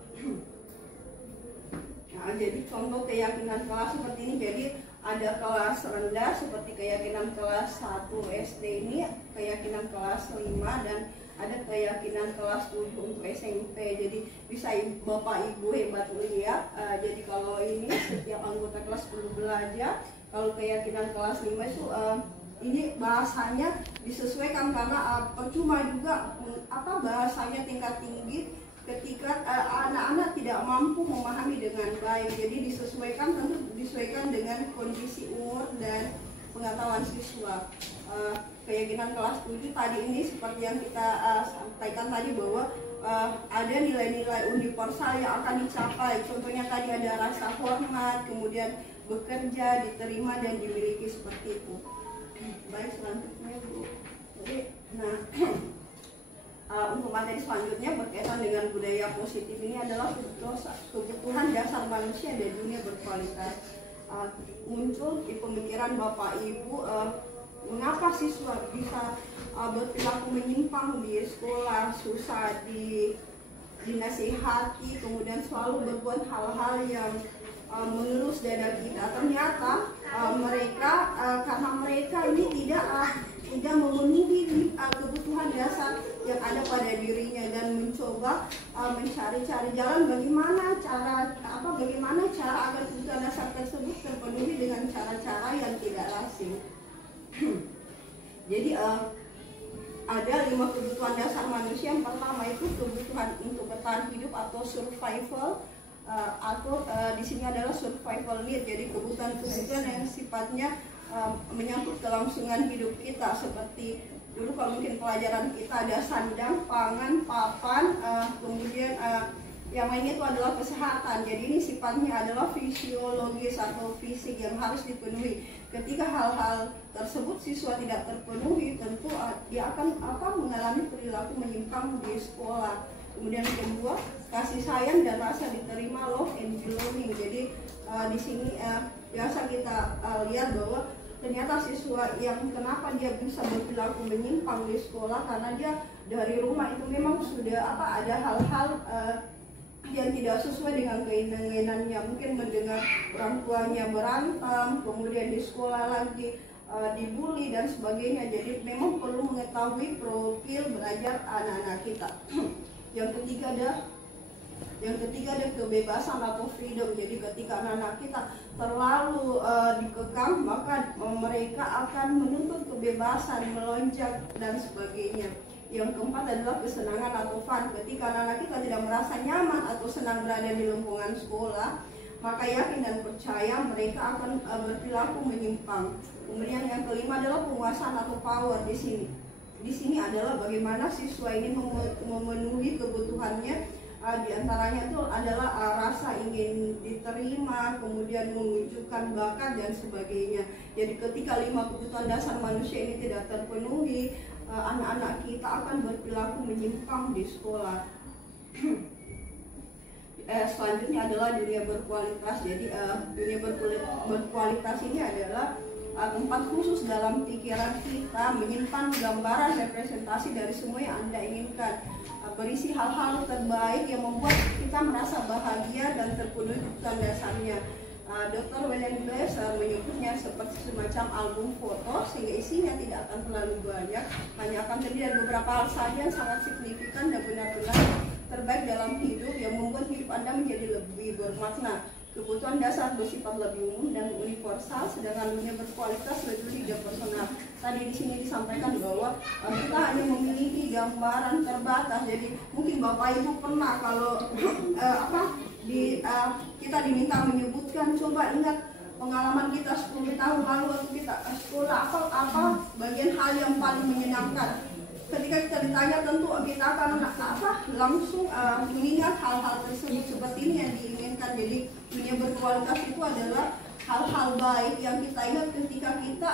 Nah, jadi contoh keyakinan kelas seperti ini. Jadi ada kelas rendah seperti keyakinan kelas 1 SD ini, keyakinan kelas 5, dan ada keyakinan kelas 7 untuk SMP. Jadi bisa Bapak Ibu hebat lihat. Jadi kalau ini setiap anggota kelas perlu belajar. Kalau keyakinan kelas 5 itu ini bahasanya disesuaikan, karena percuma juga bahasanya tingkat tinggi ketika anak-anak tidak mampu memahami dengan baik. Jadi disesuaikan dengan kondisi umur dan pengetahuan siswa. keyakinan kelas 7 tadi ini seperti yang kita sampaikan tadi bahwa ada nilai-nilai universal yang akan dicapai. Contohnya tadi ada rasa hormat, kemudian bekerja, diterima dan dimiliki seperti itu. Baik, selanjutnya Bu. Jadi, untuk materi selanjutnya berkaitan dengan budaya positif ini adalah kebutuhan dasar manusia dan dunia berkualitas. Muncul di pemikiran Bapak Ibu, mengapa siswa bisa berperilaku menyimpang di sekolah, susah dinasihati, kemudian selalu berbuat hal-hal yang mengelus dada kita. Ternyata mereka karena mereka ini tidak memenuhi kebutuhan dasar yang ada pada dirinya dan mencoba mencari-cari jalan bagaimana cara agar kebutuhan dasar tersebut terpenuhi dengan cara-cara yang tidak lazim. Jadi ada 5 kebutuhan dasar manusia. Yang pertama itu kebutuhan untuk bertahan hidup atau survival, atau di sini adalah survival need. Jadi kebutuhan yang sifatnya menyangkut kelangsungan hidup kita, seperti dulu kalau mungkin pelajaran kita ada sandang, pangan, papan, kemudian yang lainnya itu adalah kesehatan. Jadi ini sifatnya adalah fisiologis atau fisik yang harus dipenuhi. Ketika hal-hal tersebut siswa tidak terpenuhi, tentu dia akan mengalami perilaku menyimpang di sekolah. Kemudian kedua, kasih sayang dan rasa diterima, love and belonging. Jadi di sini biasa kita lihat bahwa ternyata siswa yang kenapa dia bisa berperilaku menyimpang di sekolah karena dia dari rumah itu memang sudah ada hal-hal yang tidak sesuai dengan keinginannya. Mungkin mendengar orang tuanya berantem, kemudian di sekolah lagi dibully dan sebagainya. Jadi memang perlu mengetahui profil belajar anak-anak kita. Yang ketiga ada kebebasan atau freedom. Jadi ketika anak-anak kita terlalu dikekang, maka mereka akan menuntut kebebasan, melonjak dan sebagainya. Yang keempat adalah kesenangan atau fun. Ketika anak-anak kita tidak merasa nyaman atau senang berada di lingkungan sekolah, maka yakin dan percaya mereka akan berperilaku menyimpang. Kemudian yang kelima adalah penguasaan atau power. Di sini adalah bagaimana siswa ini memenuhi kebutuhannya. Di antaranya itu adalah rasa ingin diterima, kemudian menunjukkan bakat dan sebagainya. Jadi ketika 5 kebutuhan dasar manusia ini tidak terpenuhi, anak-anak kita akan berperilaku menyimpang di sekolah. Selanjutnya adalah dunia berkualitas. Jadi dunia berkualitas ini adalah tempat khusus dalam pikiran kita, menyimpan gambaran representasi dari semua yang Anda inginkan, berisi hal-hal terbaik yang membuat kita merasa bahagia dan terpenuhi kebutuhan dasarnya. Dr. William Blaise menyebutnya seperti semacam album foto, sehingga isinya tidak akan terlalu banyak, hanya akan terdiri dari beberapa hal saja yang sangat signifikan dan benar-benar terbaik dalam hidup yang membuat hidup Anda menjadi lebih bermakna. Kebutuhan dasar bersifat lebih umum dan universal, sedangkan dunia berkualitas lebih personal. Tadi di sini disampaikan bahwa kita hanya memiliki gambaran terbatas. Jadi mungkin Bapak Ibu pernah kalau kita diminta menyebutkan, coba ingat pengalaman kita 10 tahun lalu waktu kita sekolah, apa bagian hal yang paling menyenangkan. Ketika kita ditanya tentu kita akan langsung mengingat hal-hal tersebut seperti ini yang diinginkan. Jadi dunia berkualitas itu adalah hal-hal baik yang kita ingat ketika kita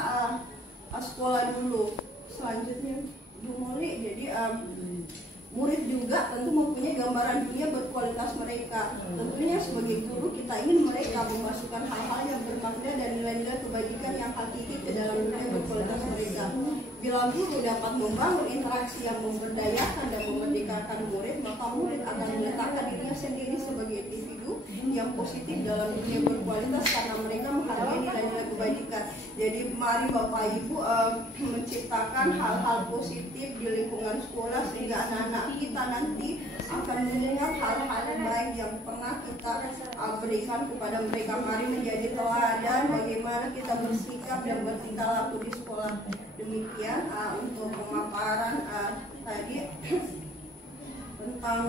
sekolah dulu. Selanjutnya Bu Moli, jadi murid juga tentu mempunyai gambaran dunia berkualitas mereka. Tentunya sebagai guru kita ingin mereka memasukkan hal-hal yang bermakna dan nilai-nilai kebajikan yang hakiki ke dalam dunia berkualitas mereka. Bila guru dapat membangun interaksi yang memberdayakan dan memerdekakan murid, maka murid akan meletakkan dirinya sendiri sebagai individu yang positif dalam dunia berkualitas karena mereka menghargai nilai-nilai kebajikan. Jadi mari Bapak Ibu menciptakan hal-hal positif di lingkungan sekolah sehingga anak-anak kita nanti akan mendengar hal-hal baik yang pernah kita berikan kepada mereka. Mari menjadi teladan bagaimana kita bersikap dan bertingkah laku di sekolah. Demikian untuk pemaparan tadi tentang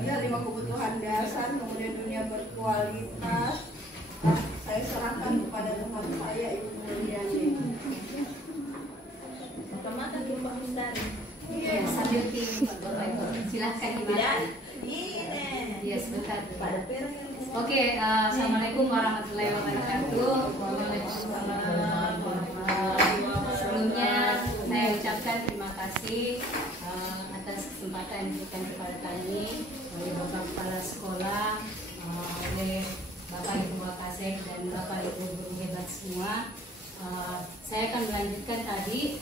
5 kebutuhan dasar, kemudian dunia berkualitas. Saya serahkan kepada teman saya Ibu Mbak Hindari. Ya, sambil tim Bapak Ibu. Silahkan gimana? Iya, sebentar. Oke, assalamualaikum warahmatullahi wabarakatuh. Sebelumnya saya ucapkan terima kasih atas kesempatan yang diberikan kepada kami oleh Bapak Kepala Sekolah, oleh Bapak Ibu Wakasek dan Bapak Ibu guru hebat semua. Saya akan melanjutkan tadi.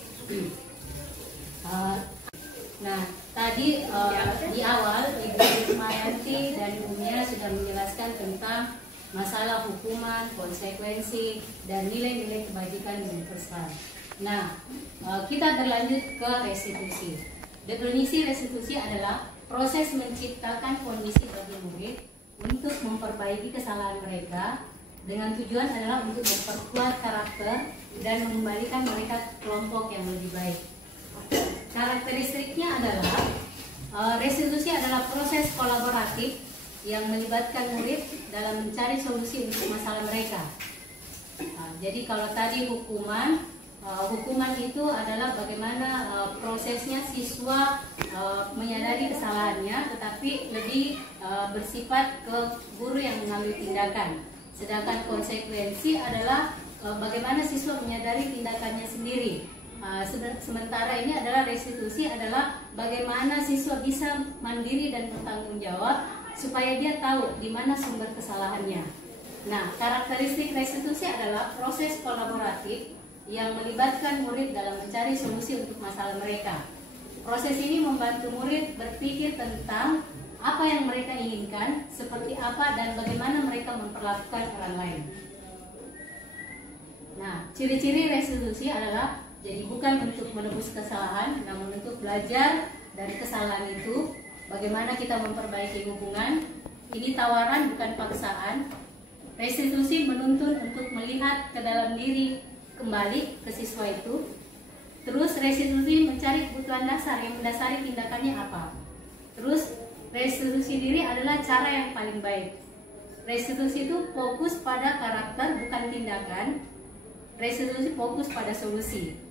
Nah, tadi di awal Ibu Mayanti dan Umia sudah menjelaskan tentang masalah hukuman, konsekuensi, dan nilai-nilai kebajikan universal. Nah, kita berlanjut ke restitusi. Definisi restitusi adalah proses menciptakan kondisi bagi murid untuk memperbaiki kesalahan mereka dengan tujuan adalah untuk memperkuat karakter dan mengembalikan mereka ke kelompok yang lebih baik. Karakteristiknya adalah restitusi adalah proses kolaboratif yang melibatkan murid dalam mencari solusi untuk masalah mereka. Jadi kalau tadi hukuman itu adalah bagaimana prosesnya siswa menyadari kesalahannya, tetapi lebih bersifat ke guru yang mengambil tindakan. Sedangkan konsekuensi adalah bagaimana siswa menyadari tindakannya sendiri. Sementara ini adalah restitusi adalah bagaimana siswa bisa mandiri dan bertanggung jawab supaya dia tahu di mana sumber kesalahannya. Nah, karakteristik restitusi adalah proses kolaboratif yang melibatkan murid dalam mencari solusi untuk masalah mereka. Proses ini membantu murid berpikir tentang apa yang mereka inginkan, seperti apa dan bagaimana mereka memperlakukan orang lain. Nah, ciri-ciri restitusi adalah jadi bukan untuk menebus kesalahan, namun untuk belajar dari kesalahan itu, bagaimana kita memperbaiki hubungan. Ini tawaran bukan paksaan. Restitusi menuntun untuk melihat ke dalam diri kembali ke siswa itu. Terus restitusi mencari kebutuhan dasar yang mendasari tindakannya apa. Terus restitusi diri adalah cara yang paling baik. Restitusi itu fokus pada karakter bukan tindakan. Restitusi fokus pada solusi.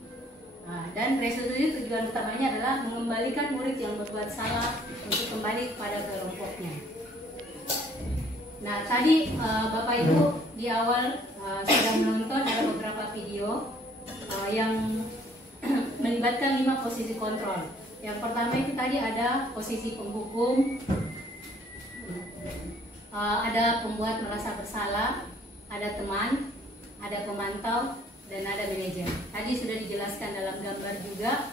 Dan restitusi tujuan utamanya adalah mengembalikan murid yang berbuat salah untuk kembali kepada kelompoknya. Nah, tadi Bapak Ibu di awal sudah menonton ada beberapa video yang melibatkan 5 posisi kontrol. Yang pertama itu tadi ada posisi penghukum, ada pembuat merasa bersalah, ada teman, ada pemantau, dan ada manajer. Tadi sudah dijelaskan dalam gambar juga.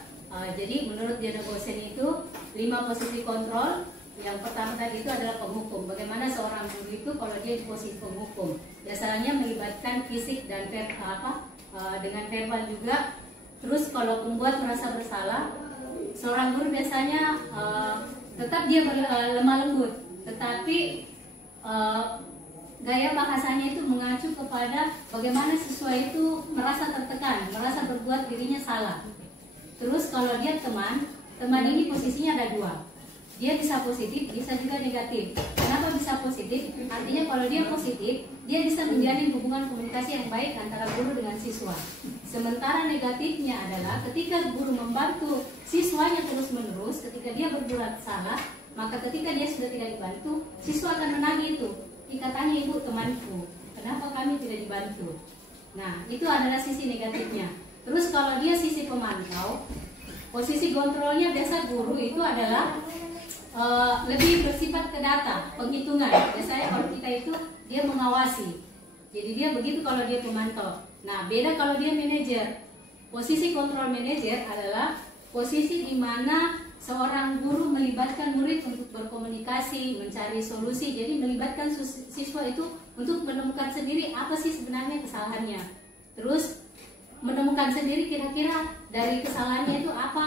Jadi menurut Diana Gosen itu 5 posisi kontrol. Yang pertama tadi itu adalah penghukum. Bagaimana seorang guru itu kalau dia di posisi penghukum, biasanya melibatkan fisik dan dengan verbal juga. Terus kalau pembuat merasa bersalah, seorang guru biasanya tetap dia lemah lembut, tetapi gaya bahasanya itu mengacu kepada bagaimana siswa itu merasa tertekan, merasa berbuat dirinya salah. Terus kalau dia teman ini posisinya ada 2. Dia bisa positif, bisa juga negatif. Kenapa bisa positif? Artinya kalau dia positif, dia bisa menjalin hubungan komunikasi yang baik antara guru dengan siswa. Sementara negatifnya adalah ketika guru membantu siswanya terus-menerus, ketika dia berbuat salah, maka ketika dia sudah tidak dibantu, siswa akan menagih itu. Katanya ibu temanku, kenapa kami tidak dibantu? Nah, itu adalah sisi negatifnya. Terus kalau dia sisi pemantau, posisi kontrolnya biasa guru itu adalah lebih bersifat ke data, penghitungan. Biasanya kalau kita itu dia mengawasi. Jadi dia begitu kalau dia pemantau. Nah, beda kalau dia manajer. Posisi kontrol manajer adalah posisi di mana seorang guru melibatkan murid untuk berkomunikasi, mencari solusi. Jadi melibatkan siswa itu untuk menemukan sendiri apa sih sebenarnya kesalahannya. Terus menemukan sendiri kira-kira dari kesalahannya itu apa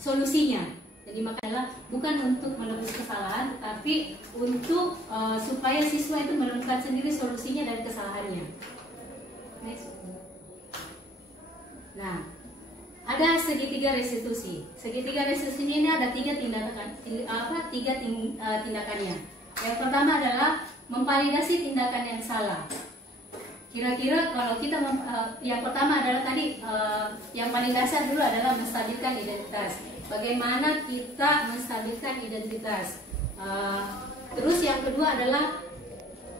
solusinya. Jadi makanya bukan untuk menebus kesalahan, tapi untuk supaya siswa itu menemukan sendiri solusinya dari kesalahannya. Next. Nah, ada segitiga restitusi. Segitiga restitusi ini ada 3 tindakannya. Yang pertama adalah memvalidasi tindakan yang salah. kira-kira kalau kita yang pertama adalah tadi yang paling dasar dulu adalah menstabilkan identitas. Bagaimana kita menstabilkan identitas? Terus yang kedua adalah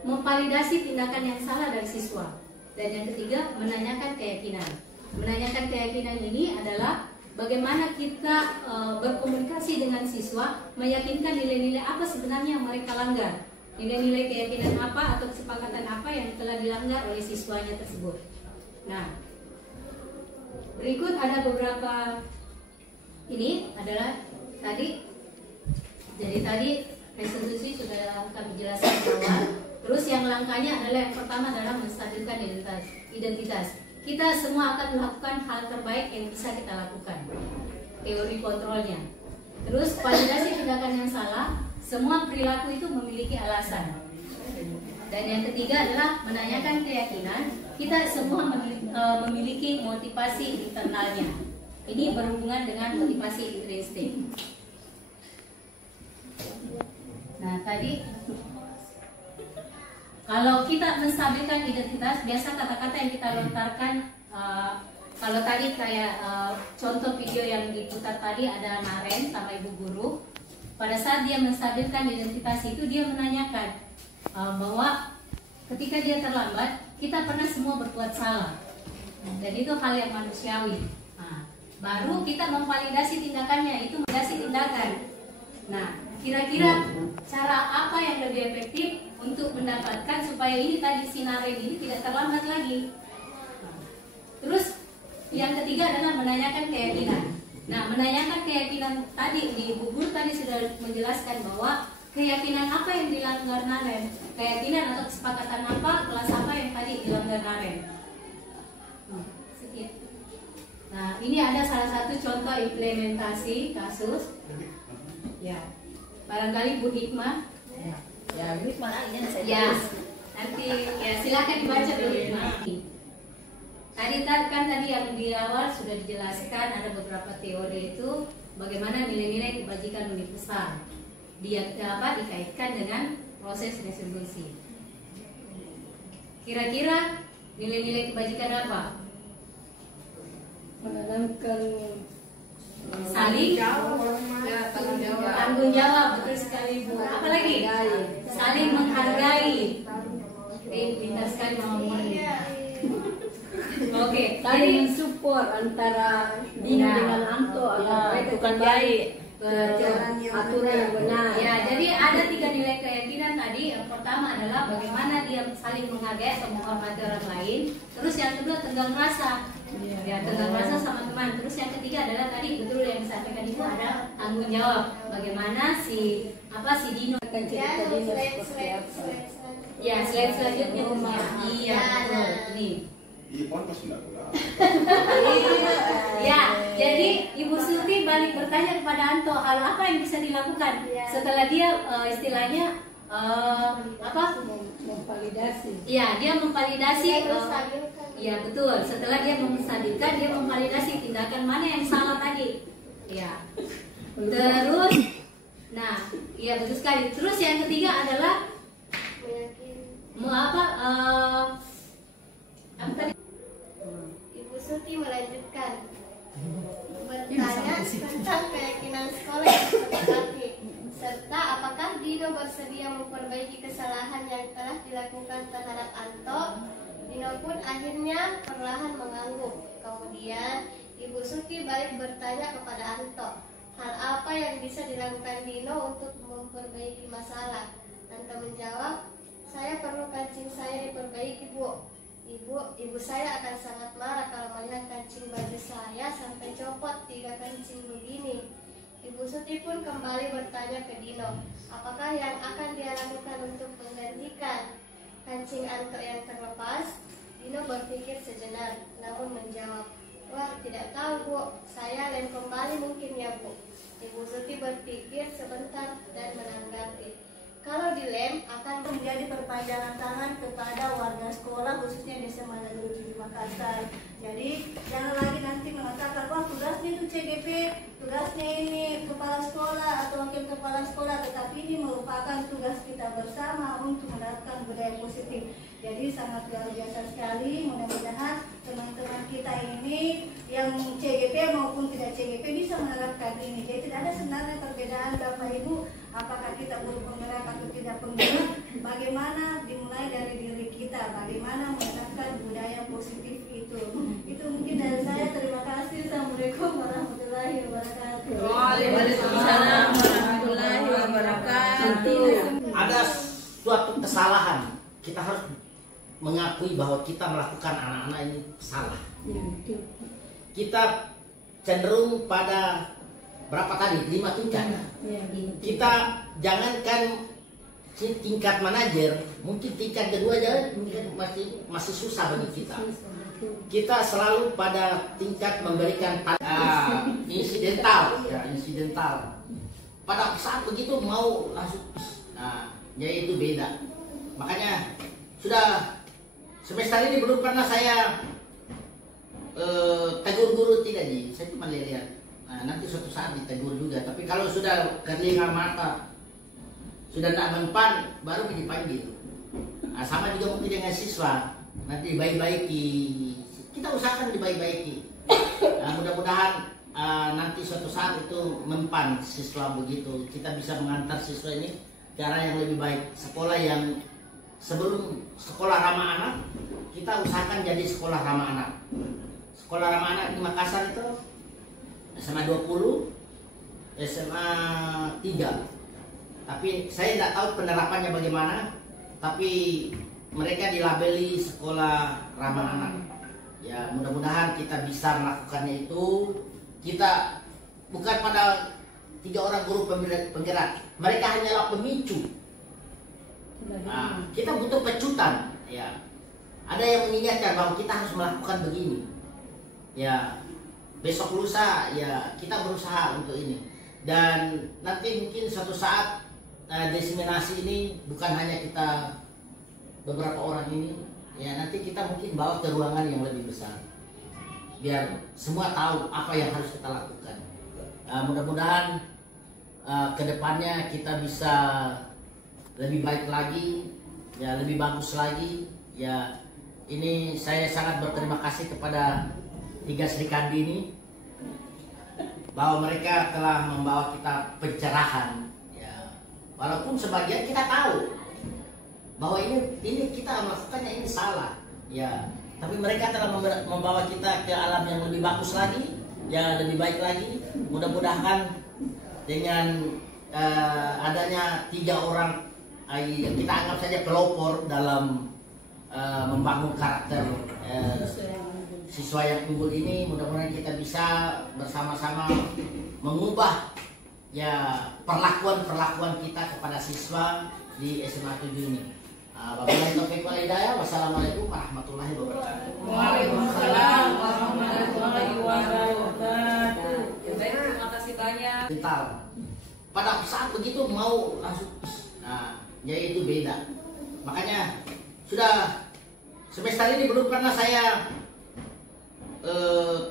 memvalidasi tindakan yang salah dari siswa. Dan yang ketiga menanyakan keyakinan. Menanyakan keyakinan ini adalah bagaimana kita berkomunikasi dengan siswa, meyakinkan nilai-nilai apa sebenarnya yang mereka langgar. Nilai-nilai keyakinan apa atau kesepakatan apa yang telah dilanggar oleh siswanya tersebut. Nah, berikut ada beberapa, ini adalah tadi, jadi tadi restitusi sudah kami jelaskan bahwa, terus yang langkahnya adalah yang pertama adalah menstabilkan identitas. Kita semua akan melakukan hal terbaik yang bisa kita lakukan, teori kontrolnya. Terus validasi tindakan yang salah. Semua perilaku itu memiliki alasan. Dan yang ketiga adalah menanyakan keyakinan. Kita semua memiliki motivasi internalnya. Ini berhubungan dengan motivasi intrinsik. Nah, tadi kalau kita menstabilkan identitas, biasa kata-kata yang kita lontarkan, kalau tadi kayak contoh video yang diputar tadi ada Naren sama ibu guru. Pada saat dia menstabilkan identitas itu, dia menanyakan bahwa ketika dia terlambat, kita pernah semua berbuat salah. Dan itu hal yang manusiawi. Nah, baru kita memvalidasi tindakannya, itu validasi tindakan. Nah, kira-kira cara apa yang lebih efektif untuk mendapatkan supaya ini tadi sinaren ini tidak terlambat lagi. Terus yang ketiga adalah menanyakan keyakinan. Nah, menanyakan keyakinan tadi di Bu Guru tadi sudah menjelaskan bahwa keyakinan apa yang dilanggar Naren, keyakinan atau kesepakatan apa, kelas apa yang tadi dilanggar Naren. Nah, ini ada salah satu contoh implementasi kasus. Ya, barangkali Bu Hikmah. Ya, Bu Hikmah saya. Ya, nanti ya silakan dibaca Bu Hikmah. Tadi kan yang di awal sudah dijelaskan ada beberapa teori itu bagaimana nilai-nilai kebajikan universal dia dapat dikaitkan dengan proses resolusi. Kira-kira nilai-nilai kebajikan apa? Menanamkan saling tanggung jawab, betul sekali Bu. Apa lagi? Saling menghargai. Pintar sekali Mama Murni. Oke, saling mensupport antara Dino dengan Anto agar mereka kembali aturan yang benar. Ya, jadi ada 3 nilai keyakinan tadi. Yang pertama adalah bagaimana dia saling menghargai atau menghormati orang lain. Terus yang kedua tenggang rasa. Ya, tenggang rasa sama teman. Terus yang ketiga adalah tadi betul yang disampaikan Ibu ada tanggung jawab. Bagaimana si Dino akan cerita Dino seperti apa. Ya, slide selanjutnya rumah. Iya, betul. Ini. Ya, jadi Ibu Surti balik bertanya kepada Anto hal apa yang bisa dilakukan setelah dia istilahnya memvalidasi. Ya, dia memvalidasi. Ya, betul. Setelah dia menstabilkan, dia memvalidasi tindakan mana yang salah tadi. Ya. Terus, nah, iya betul sekali. Terus yang ketiga adalah apa tadi? Ibu Suti melanjutkan bertanya tentang keyakinan sekolah yang disepakati serta apakah Dino bersedia memperbaiki kesalahan yang telah dilakukan terhadap Anto. Dino pun akhirnya perlahan mengangguk. Kemudian Ibu Suti balik bertanya kepada Anto, hal apa yang bisa dilakukan Dino untuk memperbaiki masalah? Anto menjawab, saya perlu kancing saya diperbaiki, Bu. Ibu saya akan sangat marah kalau melihat kancing baju saya sampai copot 3 kancing begini. Ibu Suti pun kembali bertanya ke Dino, apakah yang akan dia lakukan untuk menggantikan kancing Anto yang terlepas? Dino berpikir sejenak, namun menjawab, wah tidak tahu Bu, saya lem kembali mungkin ya Bu. Ibu Suti berpikir sebentar dan menanggapi, kalau dilem akan menjadi perpanjangan tangan kepada warga sekolah khususnya Desa Managuru di Makassar. Jadi jangan lagi nanti mengatakan wah tugasnya itu CGP, tugasnya ini kepala sekolah atau wakil kepala sekolah, tetapi ini merupakan tugas kita bersama untuk menerapkan budaya positif. Jadi sangat luar biasa sekali. Mudah-mudahan teman-teman kita ini yang CGP maupun tidak CGP bisa menerapkan ini. Jadi tidak ada sebenarnya perbedaan Bapak Ibu, apakah kita guru penggerak atau tidak penggerak. Bagaimana dimulai dari diri kita, bagaimana menerapkan budaya positif itu. Itu mungkin dari saya. Terima kasih. Assalamualaikum warahmatullahi wabarakatuh. Waalaikumsalam warahmatullahi wabarakatuh. Ada suatu kesalahan, kita harus mengakui bahwa kita melakukan anak-anak ini salah. Kita cenderung pada berapa tadi? 5 tingkat. Kita jangankan tingkat manajer, mungkin tingkat kedua aja masih susah bagi kita. Kita selalu pada tingkat memberikan insidental, insidental. Pada saat begitu mau langsung, yaitu beda. Makanya sudah semester ini belum pernah saya tegur guru, tidak nih. Saya cuma lihat. Nanti suatu saat ditegur juga. Tapi kalau sudah kelingan mata, sudah tidak mempan, baru dipanggil. Sama juga mungkin dengan siswa. Nanti dibaik-baiki. Kita usahakan dibaik-baiki. Mudah-mudahan nanti suatu saat itu mempan siswa begitu. Kita bisa mengantar siswa ini ke arah yang lebih baik. Sekolah yang sebelum sekolah ramah anak, kita usahakan jadi sekolah ramah anak. Sekolah ramah anak di Makassar itu SMA 20, SMA 3. Tapi saya tidak tahu penerapannya bagaimana. Tapi mereka dilabeli sekolah ramah anak. Ya, mudah-mudahan kita bisa melakukannya itu. Kita bukan pada 3 orang guru penggerak. Mereka hanyalah pemicu. Kita butuh pecutan. Ya, ada yang mengingatkan bahwa kita harus melakukan begini. Ya, besok lusa ya kita berusaha untuk ini. Dan nanti mungkin suatu saat diseminasi ini bukan hanya kita beberapa orang ini, ya nanti kita mungkin bawa ke ruangan yang lebih besar biar semua tahu apa yang harus kita lakukan. Mudah-mudahan kedepannya kita bisa lebih baik lagi, ya lebih bagus lagi. Ya ini saya sangat berterima kasih kepada 3 Sri Kandi ini bahwa mereka telah membawa kita pencerahan. Walaupun sebagian kita tahu bahwa ini kita melakukannya ini salah, ya. Tapi mereka telah membawa kita ke alam yang lebih bagus lagi, ya lebih baik lagi. Mudah-mudahan dengan adanya 3 orang, kita anggap saja pelopor dalam membangun karakter siswa yang unggul ini. Mudah-mudahan kita bisa bersama-sama mengubah ya perlakuan kita kepada siswa di SMA 7 ini. Wabillahi taufiq wal hidayah. Wassalamualaikum warahmatullahi wabarakatuh. Waalaikumsalam warahmatullahi wabarakatuh. Baik, terima kasih banyak. Mental. Pada saat begitu mau langsung, yaitu beda. Makanya sudah semester ini belum pernah saya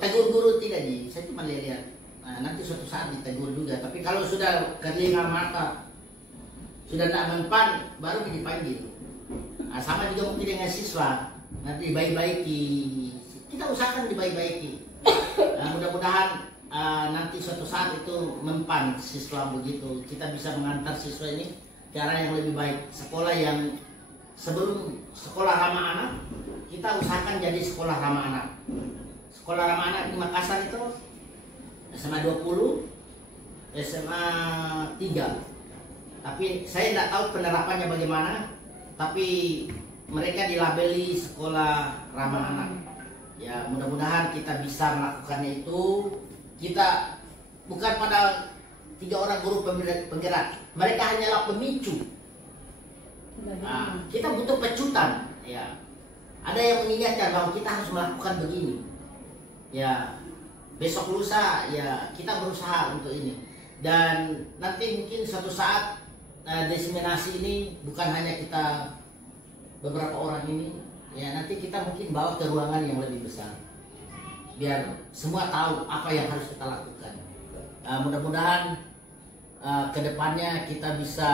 tegur guru, tidak nih. Saya cuma lihat. Nanti suatu saat ditegur juga. Tapi kalau sudah kelingan mata, sudah tidak mempan, baru dipanggil. Sama juga mungkin dengan siswa. Nanti dibaik-baiki. Kita usahakan dibaik-baiki. Mudah-mudahan nanti suatu saat itu mempan siswa begitu. Kita bisa mengantar siswa ini ke arah yang lebih baik. Sekolah yang sebelum sekolah ramah anak, kita usahakan jadi sekolah ramah anak. Sekolah ramah anak di Makassar itu SMA 20, SMA 3. Tapi saya tidak tahu penerapannya bagaimana. Tapi mereka dilabeli sekolah ramah anak. Ya, mudah-mudahan kita bisa melakukannya itu. Kita bukan pada 3 orang guru penggerak. Mereka hanyalah pemicu. Kita butuh pecutan. Ya, ada yang mengingatkan bahwa kita harus melakukan begini. Ya, besok lusa ya kita berusaha untuk ini. Dan nanti mungkin suatu saat diseminasi ini bukan hanya kita beberapa orang ini, ya nanti kita mungkin bawa ke ruangan yang lebih besar biar semua tahu apa yang harus kita lakukan. Mudah-mudahan kedepannya kita bisa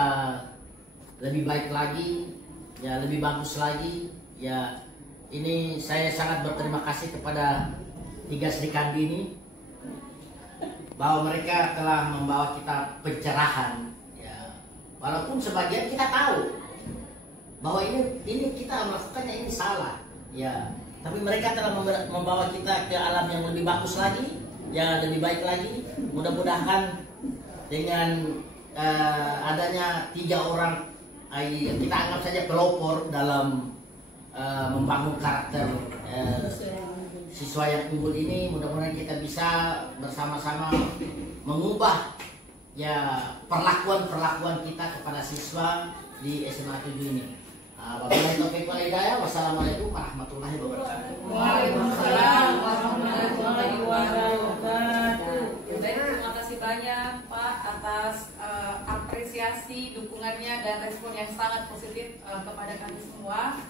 lebih baik lagi, ya lebih bagus lagi. Ya, ini saya sangat berterima kasih kepada 3 Sri Kandi ini bahwa mereka telah membawa kita pencerahan. Ya, walaupun sebagian kita tahu bahwa ini kita melakukannya ini salah. Ya, tapi mereka telah membawa kita ke alam yang lebih bagus lagi, yang lebih baik lagi. Mudah-mudahan dengan adanya 3 orang, kita anggap saja pelopor dalam membangun karakter siswa yang unggul ini, mudah-mudahan kita bisa bersama-sama mengubah ya perlakuan kita kepada siswa di SMA 7 ini. Wabillahi taufiq wal hidayah. Wassalamualaikum warahmatullahi wabarakatuh. Waalaikumsalam warahmatullahi wabarakatuh. Baik, terima kasih banyak Pak atas apresiasi, dukungannya dan respon yang sangat positif kepada kami semua.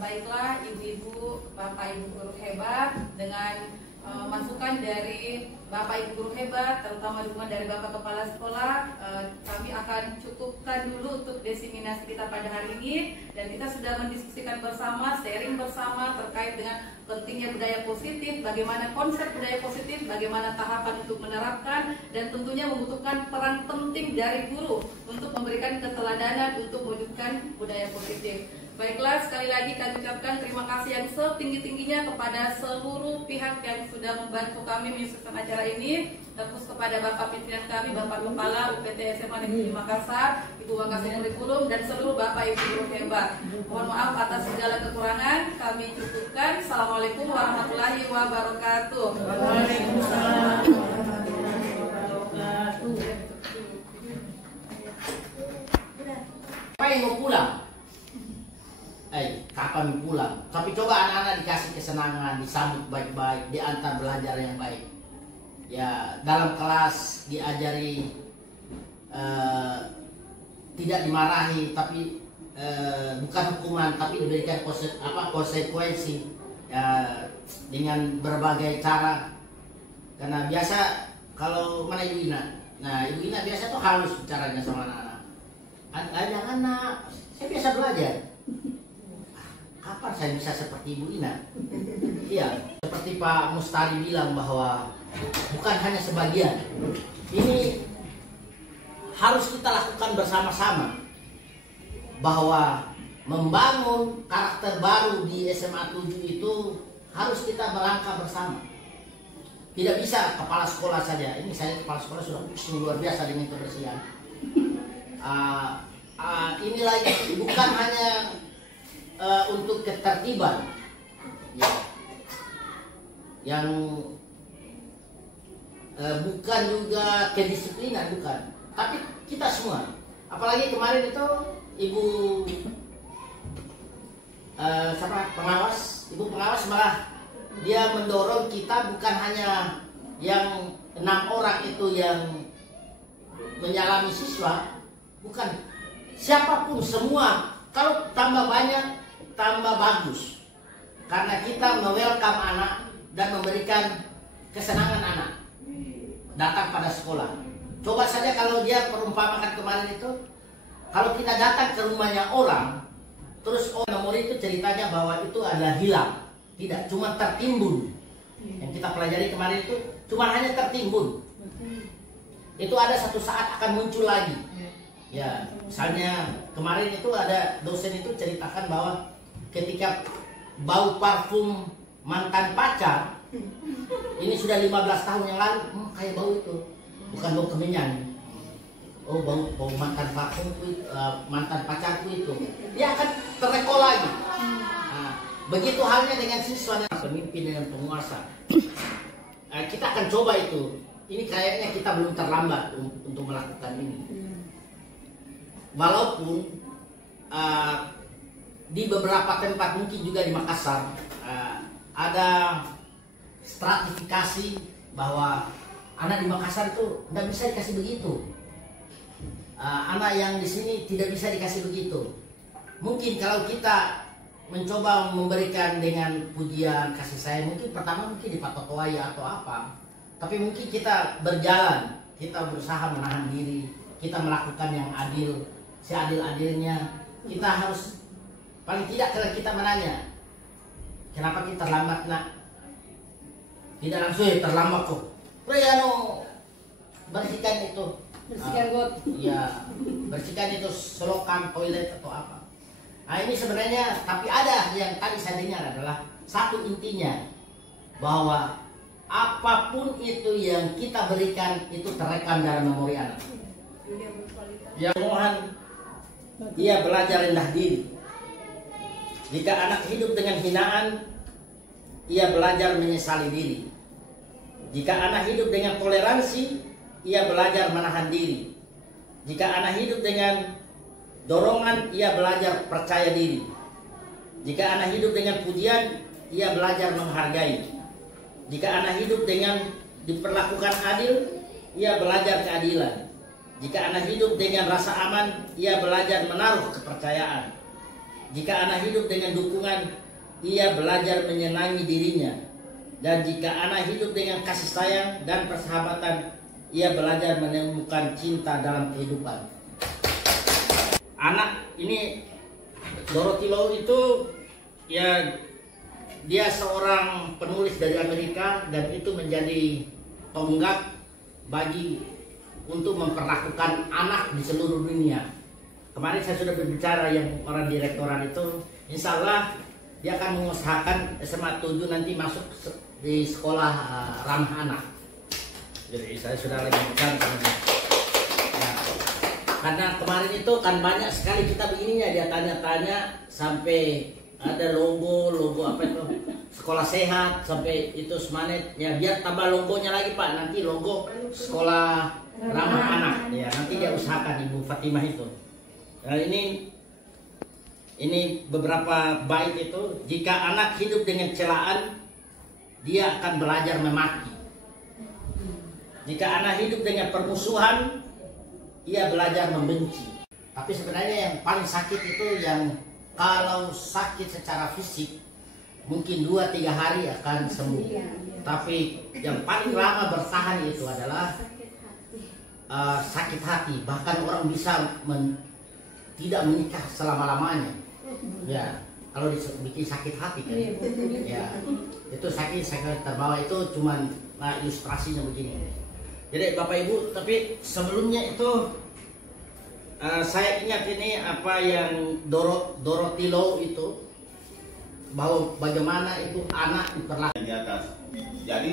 Baiklah ibu-ibu, bapak ibu guru hebat, dengan masukan dari bapak ibu guru hebat, terutama dukungan dari bapak kepala sekolah, kami akan cukupkan dulu untuk diseminasi kita pada hari ini. Dan kita sudah mendiskusikan bersama, sharing bersama terkait dengan pentingnya budaya positif, bagaimana konsep budaya positif, bagaimana tahapan untuk menerapkan, dan tentunya membutuhkan peran penting dari guru untuk memberikan keteladanan untuk mewujudkan budaya positif. Baiklah, sekali lagi kami ucapkan terima kasih yang setinggi-tingginya kepada seluruh pihak yang sudah membantu kami menyukseskan acara ini. Terus kepada Bapak pimpinan kami, Bapak Kepala UPT SMA Negeri Makassar, Ibu Wakasih Kurikulum, dan seluruh Bapak Ibu guru hebat. Mohon maaf atas segala kekurangan, kami cukupkan. Assalamualaikum warahmatullahi wabarakatuh. Waalaikumsalam warahmatullahi wabarakatuh. Apa yang mau pulang? Kapan pulang? Tapi coba anak-anak dikasih kesenangan, disambut baik-baik, diantar belajar yang baik. Ya, dalam kelas diajari tidak dimarahi, tapi bukan hukuman, tapi diberikan konsekuensi ya, dengan berbagai cara. Karena biasa kalau mana Ibu Ina, nah Ibu Ina biasa tuh halus bicaranya sama anak-anak. Jangan nak, saya biasa belajar. Kapan saya bisa seperti Ibu Ina? Iya, seperti Pak Mustari bilang bahwa bukan hanya sebagian. Ini harus kita lakukan bersama-sama. Bahwa membangun karakter baru di SMA 7 itu harus kita melangkah bersama. Tidak bisa kepala sekolah saja. Ini saya kepala sekolah sudah pusing luar biasa dengan kebersihan. Ini lagi bukan hanya untuk ketertiban, ya, yang bukan juga kedisiplinan, bukan, tapi kita semua. Apalagi kemarin itu Ibu Ibu pengawas malah dia mendorong kita bukan hanya yang 6 orang itu yang menyalami siswa, bukan, siapapun semua. Kalau tambah banyak tambah bagus, karena kita me-welcome anak dan memberikan kesenangan anak datang pada sekolah. Coba saja kalau dia perumpamakan kemarin itu, kalau kita datang ke rumahnya orang, terus nomor itu ceritanya bahwa itu adalah hilang, tidak, cuma tertimbun. Yang kita pelajari kemarin itu cuma hanya tertimbun. Itu ada satu saat akan muncul lagi. Ya, misalnya kemarin itu ada dosen itu ceritakan bahwa ketika bau parfum mantan pacar, ini sudah 15 tahun yang lalu, kayak bau itu, bukan bau kemenyan. Oh, bau mantan parfum, mantan pacarku itu, dia akan terrekol lagi. Nah, begitu halnya dengan siswa dan pemimpin dengan penguasa. Kita akan coba itu. Ini kayaknya kita belum terlambat untuk melakukan ini. Walaupun di beberapa tempat, mungkin juga di Makassar, ada stratifikasi bahwa anak di Makassar itu tidak bisa dikasih begitu. Anak yang di sini tidak bisa dikasih begitu. Mungkin kalau kita mencoba memberikan dengan pujian, kasih sayang, mungkin pertama mungkin dipatotoai atau apa. Tapi mungkin kita berjalan, kita berusaha menahan diri, kita melakukan yang adil, seadil-adilnya. Kita harus Paling tidak kalau kita menanya, kenapa kita terlambat nak? Tidak langsung terlambat kok. Bersihkan itu. Bersihkan got. Ya, bersihkan itu selokan, toilet atau apa. Nah ini sebenarnya, tapi ada yang tadi saya dengar adalah satu intinya bahwa apapun itu yang kita berikan itu terekam dalam memori anak. Yang mohon ia belajar rendah diri. Jika anak hidup dengan hinaan, ia belajar menyesali diri. Jika anak hidup dengan toleransi, ia belajar menahan diri. Jika anak hidup dengan dorongan, ia belajar percaya diri. Jika anak hidup dengan pujian, ia belajar menghargai. Jika anak hidup dengan diperlakukan adil, ia belajar keadilan. Jika anak hidup dengan rasa aman, ia belajar menaruh kepercayaan. Jika anak hidup dengan dukungan, ia belajar menyenangi dirinya. Dan jika anak hidup dengan kasih sayang dan persahabatan, ia belajar menemukan cinta dalam kehidupan. Anak ini, Dorothy Low itu ya dia seorang penulis dari Amerika dan itu menjadi tonggak bagi untuk memperlakukan anak di seluruh dunia. Kemarin saya sudah berbicara yang orang direktoran itu, insya Allah dia akan mengusahakan SMA 7 nanti masuk di sekolah ramah anak. Jadi saya sudah lagi bicara sama dia. Ya, karena kemarin itu kan banyak sekali kita begininya, dia tanya-tanya sampai ada logo apa itu sekolah sehat sampai itu semanet ya, biar tambah logonya lagi Pak, nanti logo sekolah ramah anak ya, nanti dia usahakan Ibu Fatimah itu. Nah ini beberapa bait itu, jika anak hidup dengan celaan, dia akan belajar memaki. Jika anak hidup dengan permusuhan, ia belajar membenci. Tapi sebenarnya yang paling sakit itu yang kalau sakit secara fisik mungkin 2-3 hari akan sembuh. Tapi yang paling lama bertahan itu adalah sakit hati. Bahkan orang bisa tidak menikah selama-lamanya. Ya, kalau bikin sakit hati kan. Ya, itu sakit terbawa itu cuman ilustrasinya begini. Jadi Bapak Ibu, tapi sebelumnya itu saya ingat ini apa yang Dorothy Low itu, bahwa bagaimana itu anak diperlakukan di atas. Jadi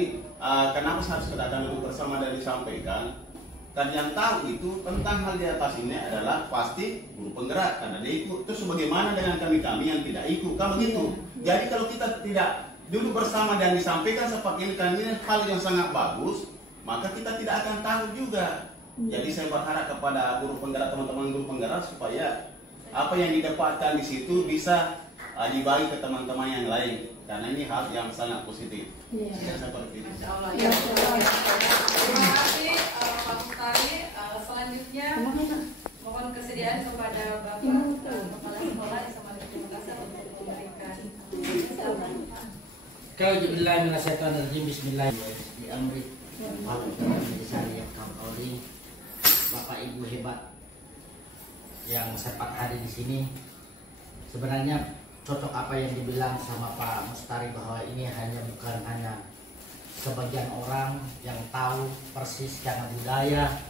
kenapa harus kedatangan duduk bersama dan disampaikan? Dan yang tahu itu tentang hal di atas ini adalah pasti guru penggerak, karena dia ikut. Terus bagaimana dengan kami yang tidak ikut? Kan begitu. Jadi kalau kita tidak duduk bersama dan disampaikan seperti ini hal yang sangat bagus, maka kita tidak akan tahu juga. Jadi saya berharap kepada guru penggerak, teman-teman guru penggerak, supaya apa yang didapatkan di situ bisa dibagi ke teman-teman yang lain, karena ini hal yang sangat positif. Ya, seperti itu. Masya Allah. Ya, terima kasih Pak Mustari. Selanjutnya mohon kesediaan kepada Bapak Kepala Sekolah SMA Negeri Makassar untuk memberikan. Kauzubillahi minasyaitonirrajim. Bismillahirrahmanirrahim. Bapak Ibu hebat yang sempat hadir di sini, sebenarnya cocok apa yang dibilang sama Pak Mustari, bahwa ini bukan hanya sebagian orang yang tahu persis cara budaya,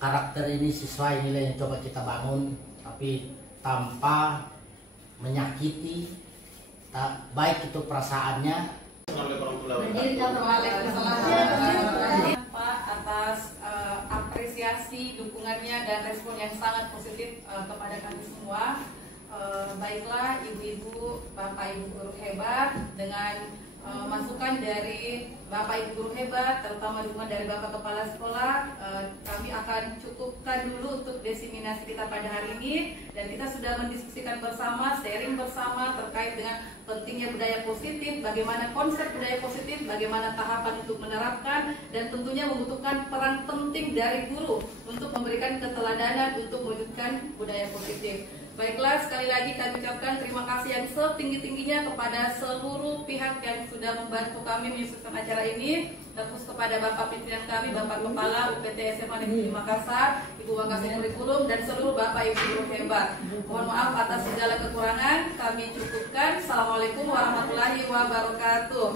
karakter ini sesuai nilai yang coba kita bangun, tapi tanpa menyakiti, baik itu perasaannya. Pak atas apresiasi, dukungannya dan respon yang sangat positif kepada kami semua. Baiklah ibu-ibu, bapak ibu guru hebat, dengan masukan dari bapak ibu guru hebat, terutama dukungan dari bapak kepala sekolah, kami akan cukupkan dulu untuk diseminasi kita pada hari ini. Dan kita sudah mendiskusikan bersama, sharing bersama terkait dengan pentingnya budaya positif, bagaimana konsep budaya positif, bagaimana tahapan untuk menerapkan, dan tentunya membutuhkan peran penting dari guru untuk memberikan keteladanan untuk mewujudkan budaya positif. Baiklah, sekali lagi kami ucapkan terima kasih yang setinggi-tingginya kepada seluruh pihak yang sudah membantu kami menyukseskan acara ini. Terus kepada Bapak pimpinan kami, Bapak Kepala UPT SMA Negeri Makassar, Ibu Wakasih Kurikulum, dan seluruh Bapak Ibu guru hebat. Mohon maaf atas segala kekurangan, kami cukupkan. Assalamualaikum warahmatullahi wabarakatuh.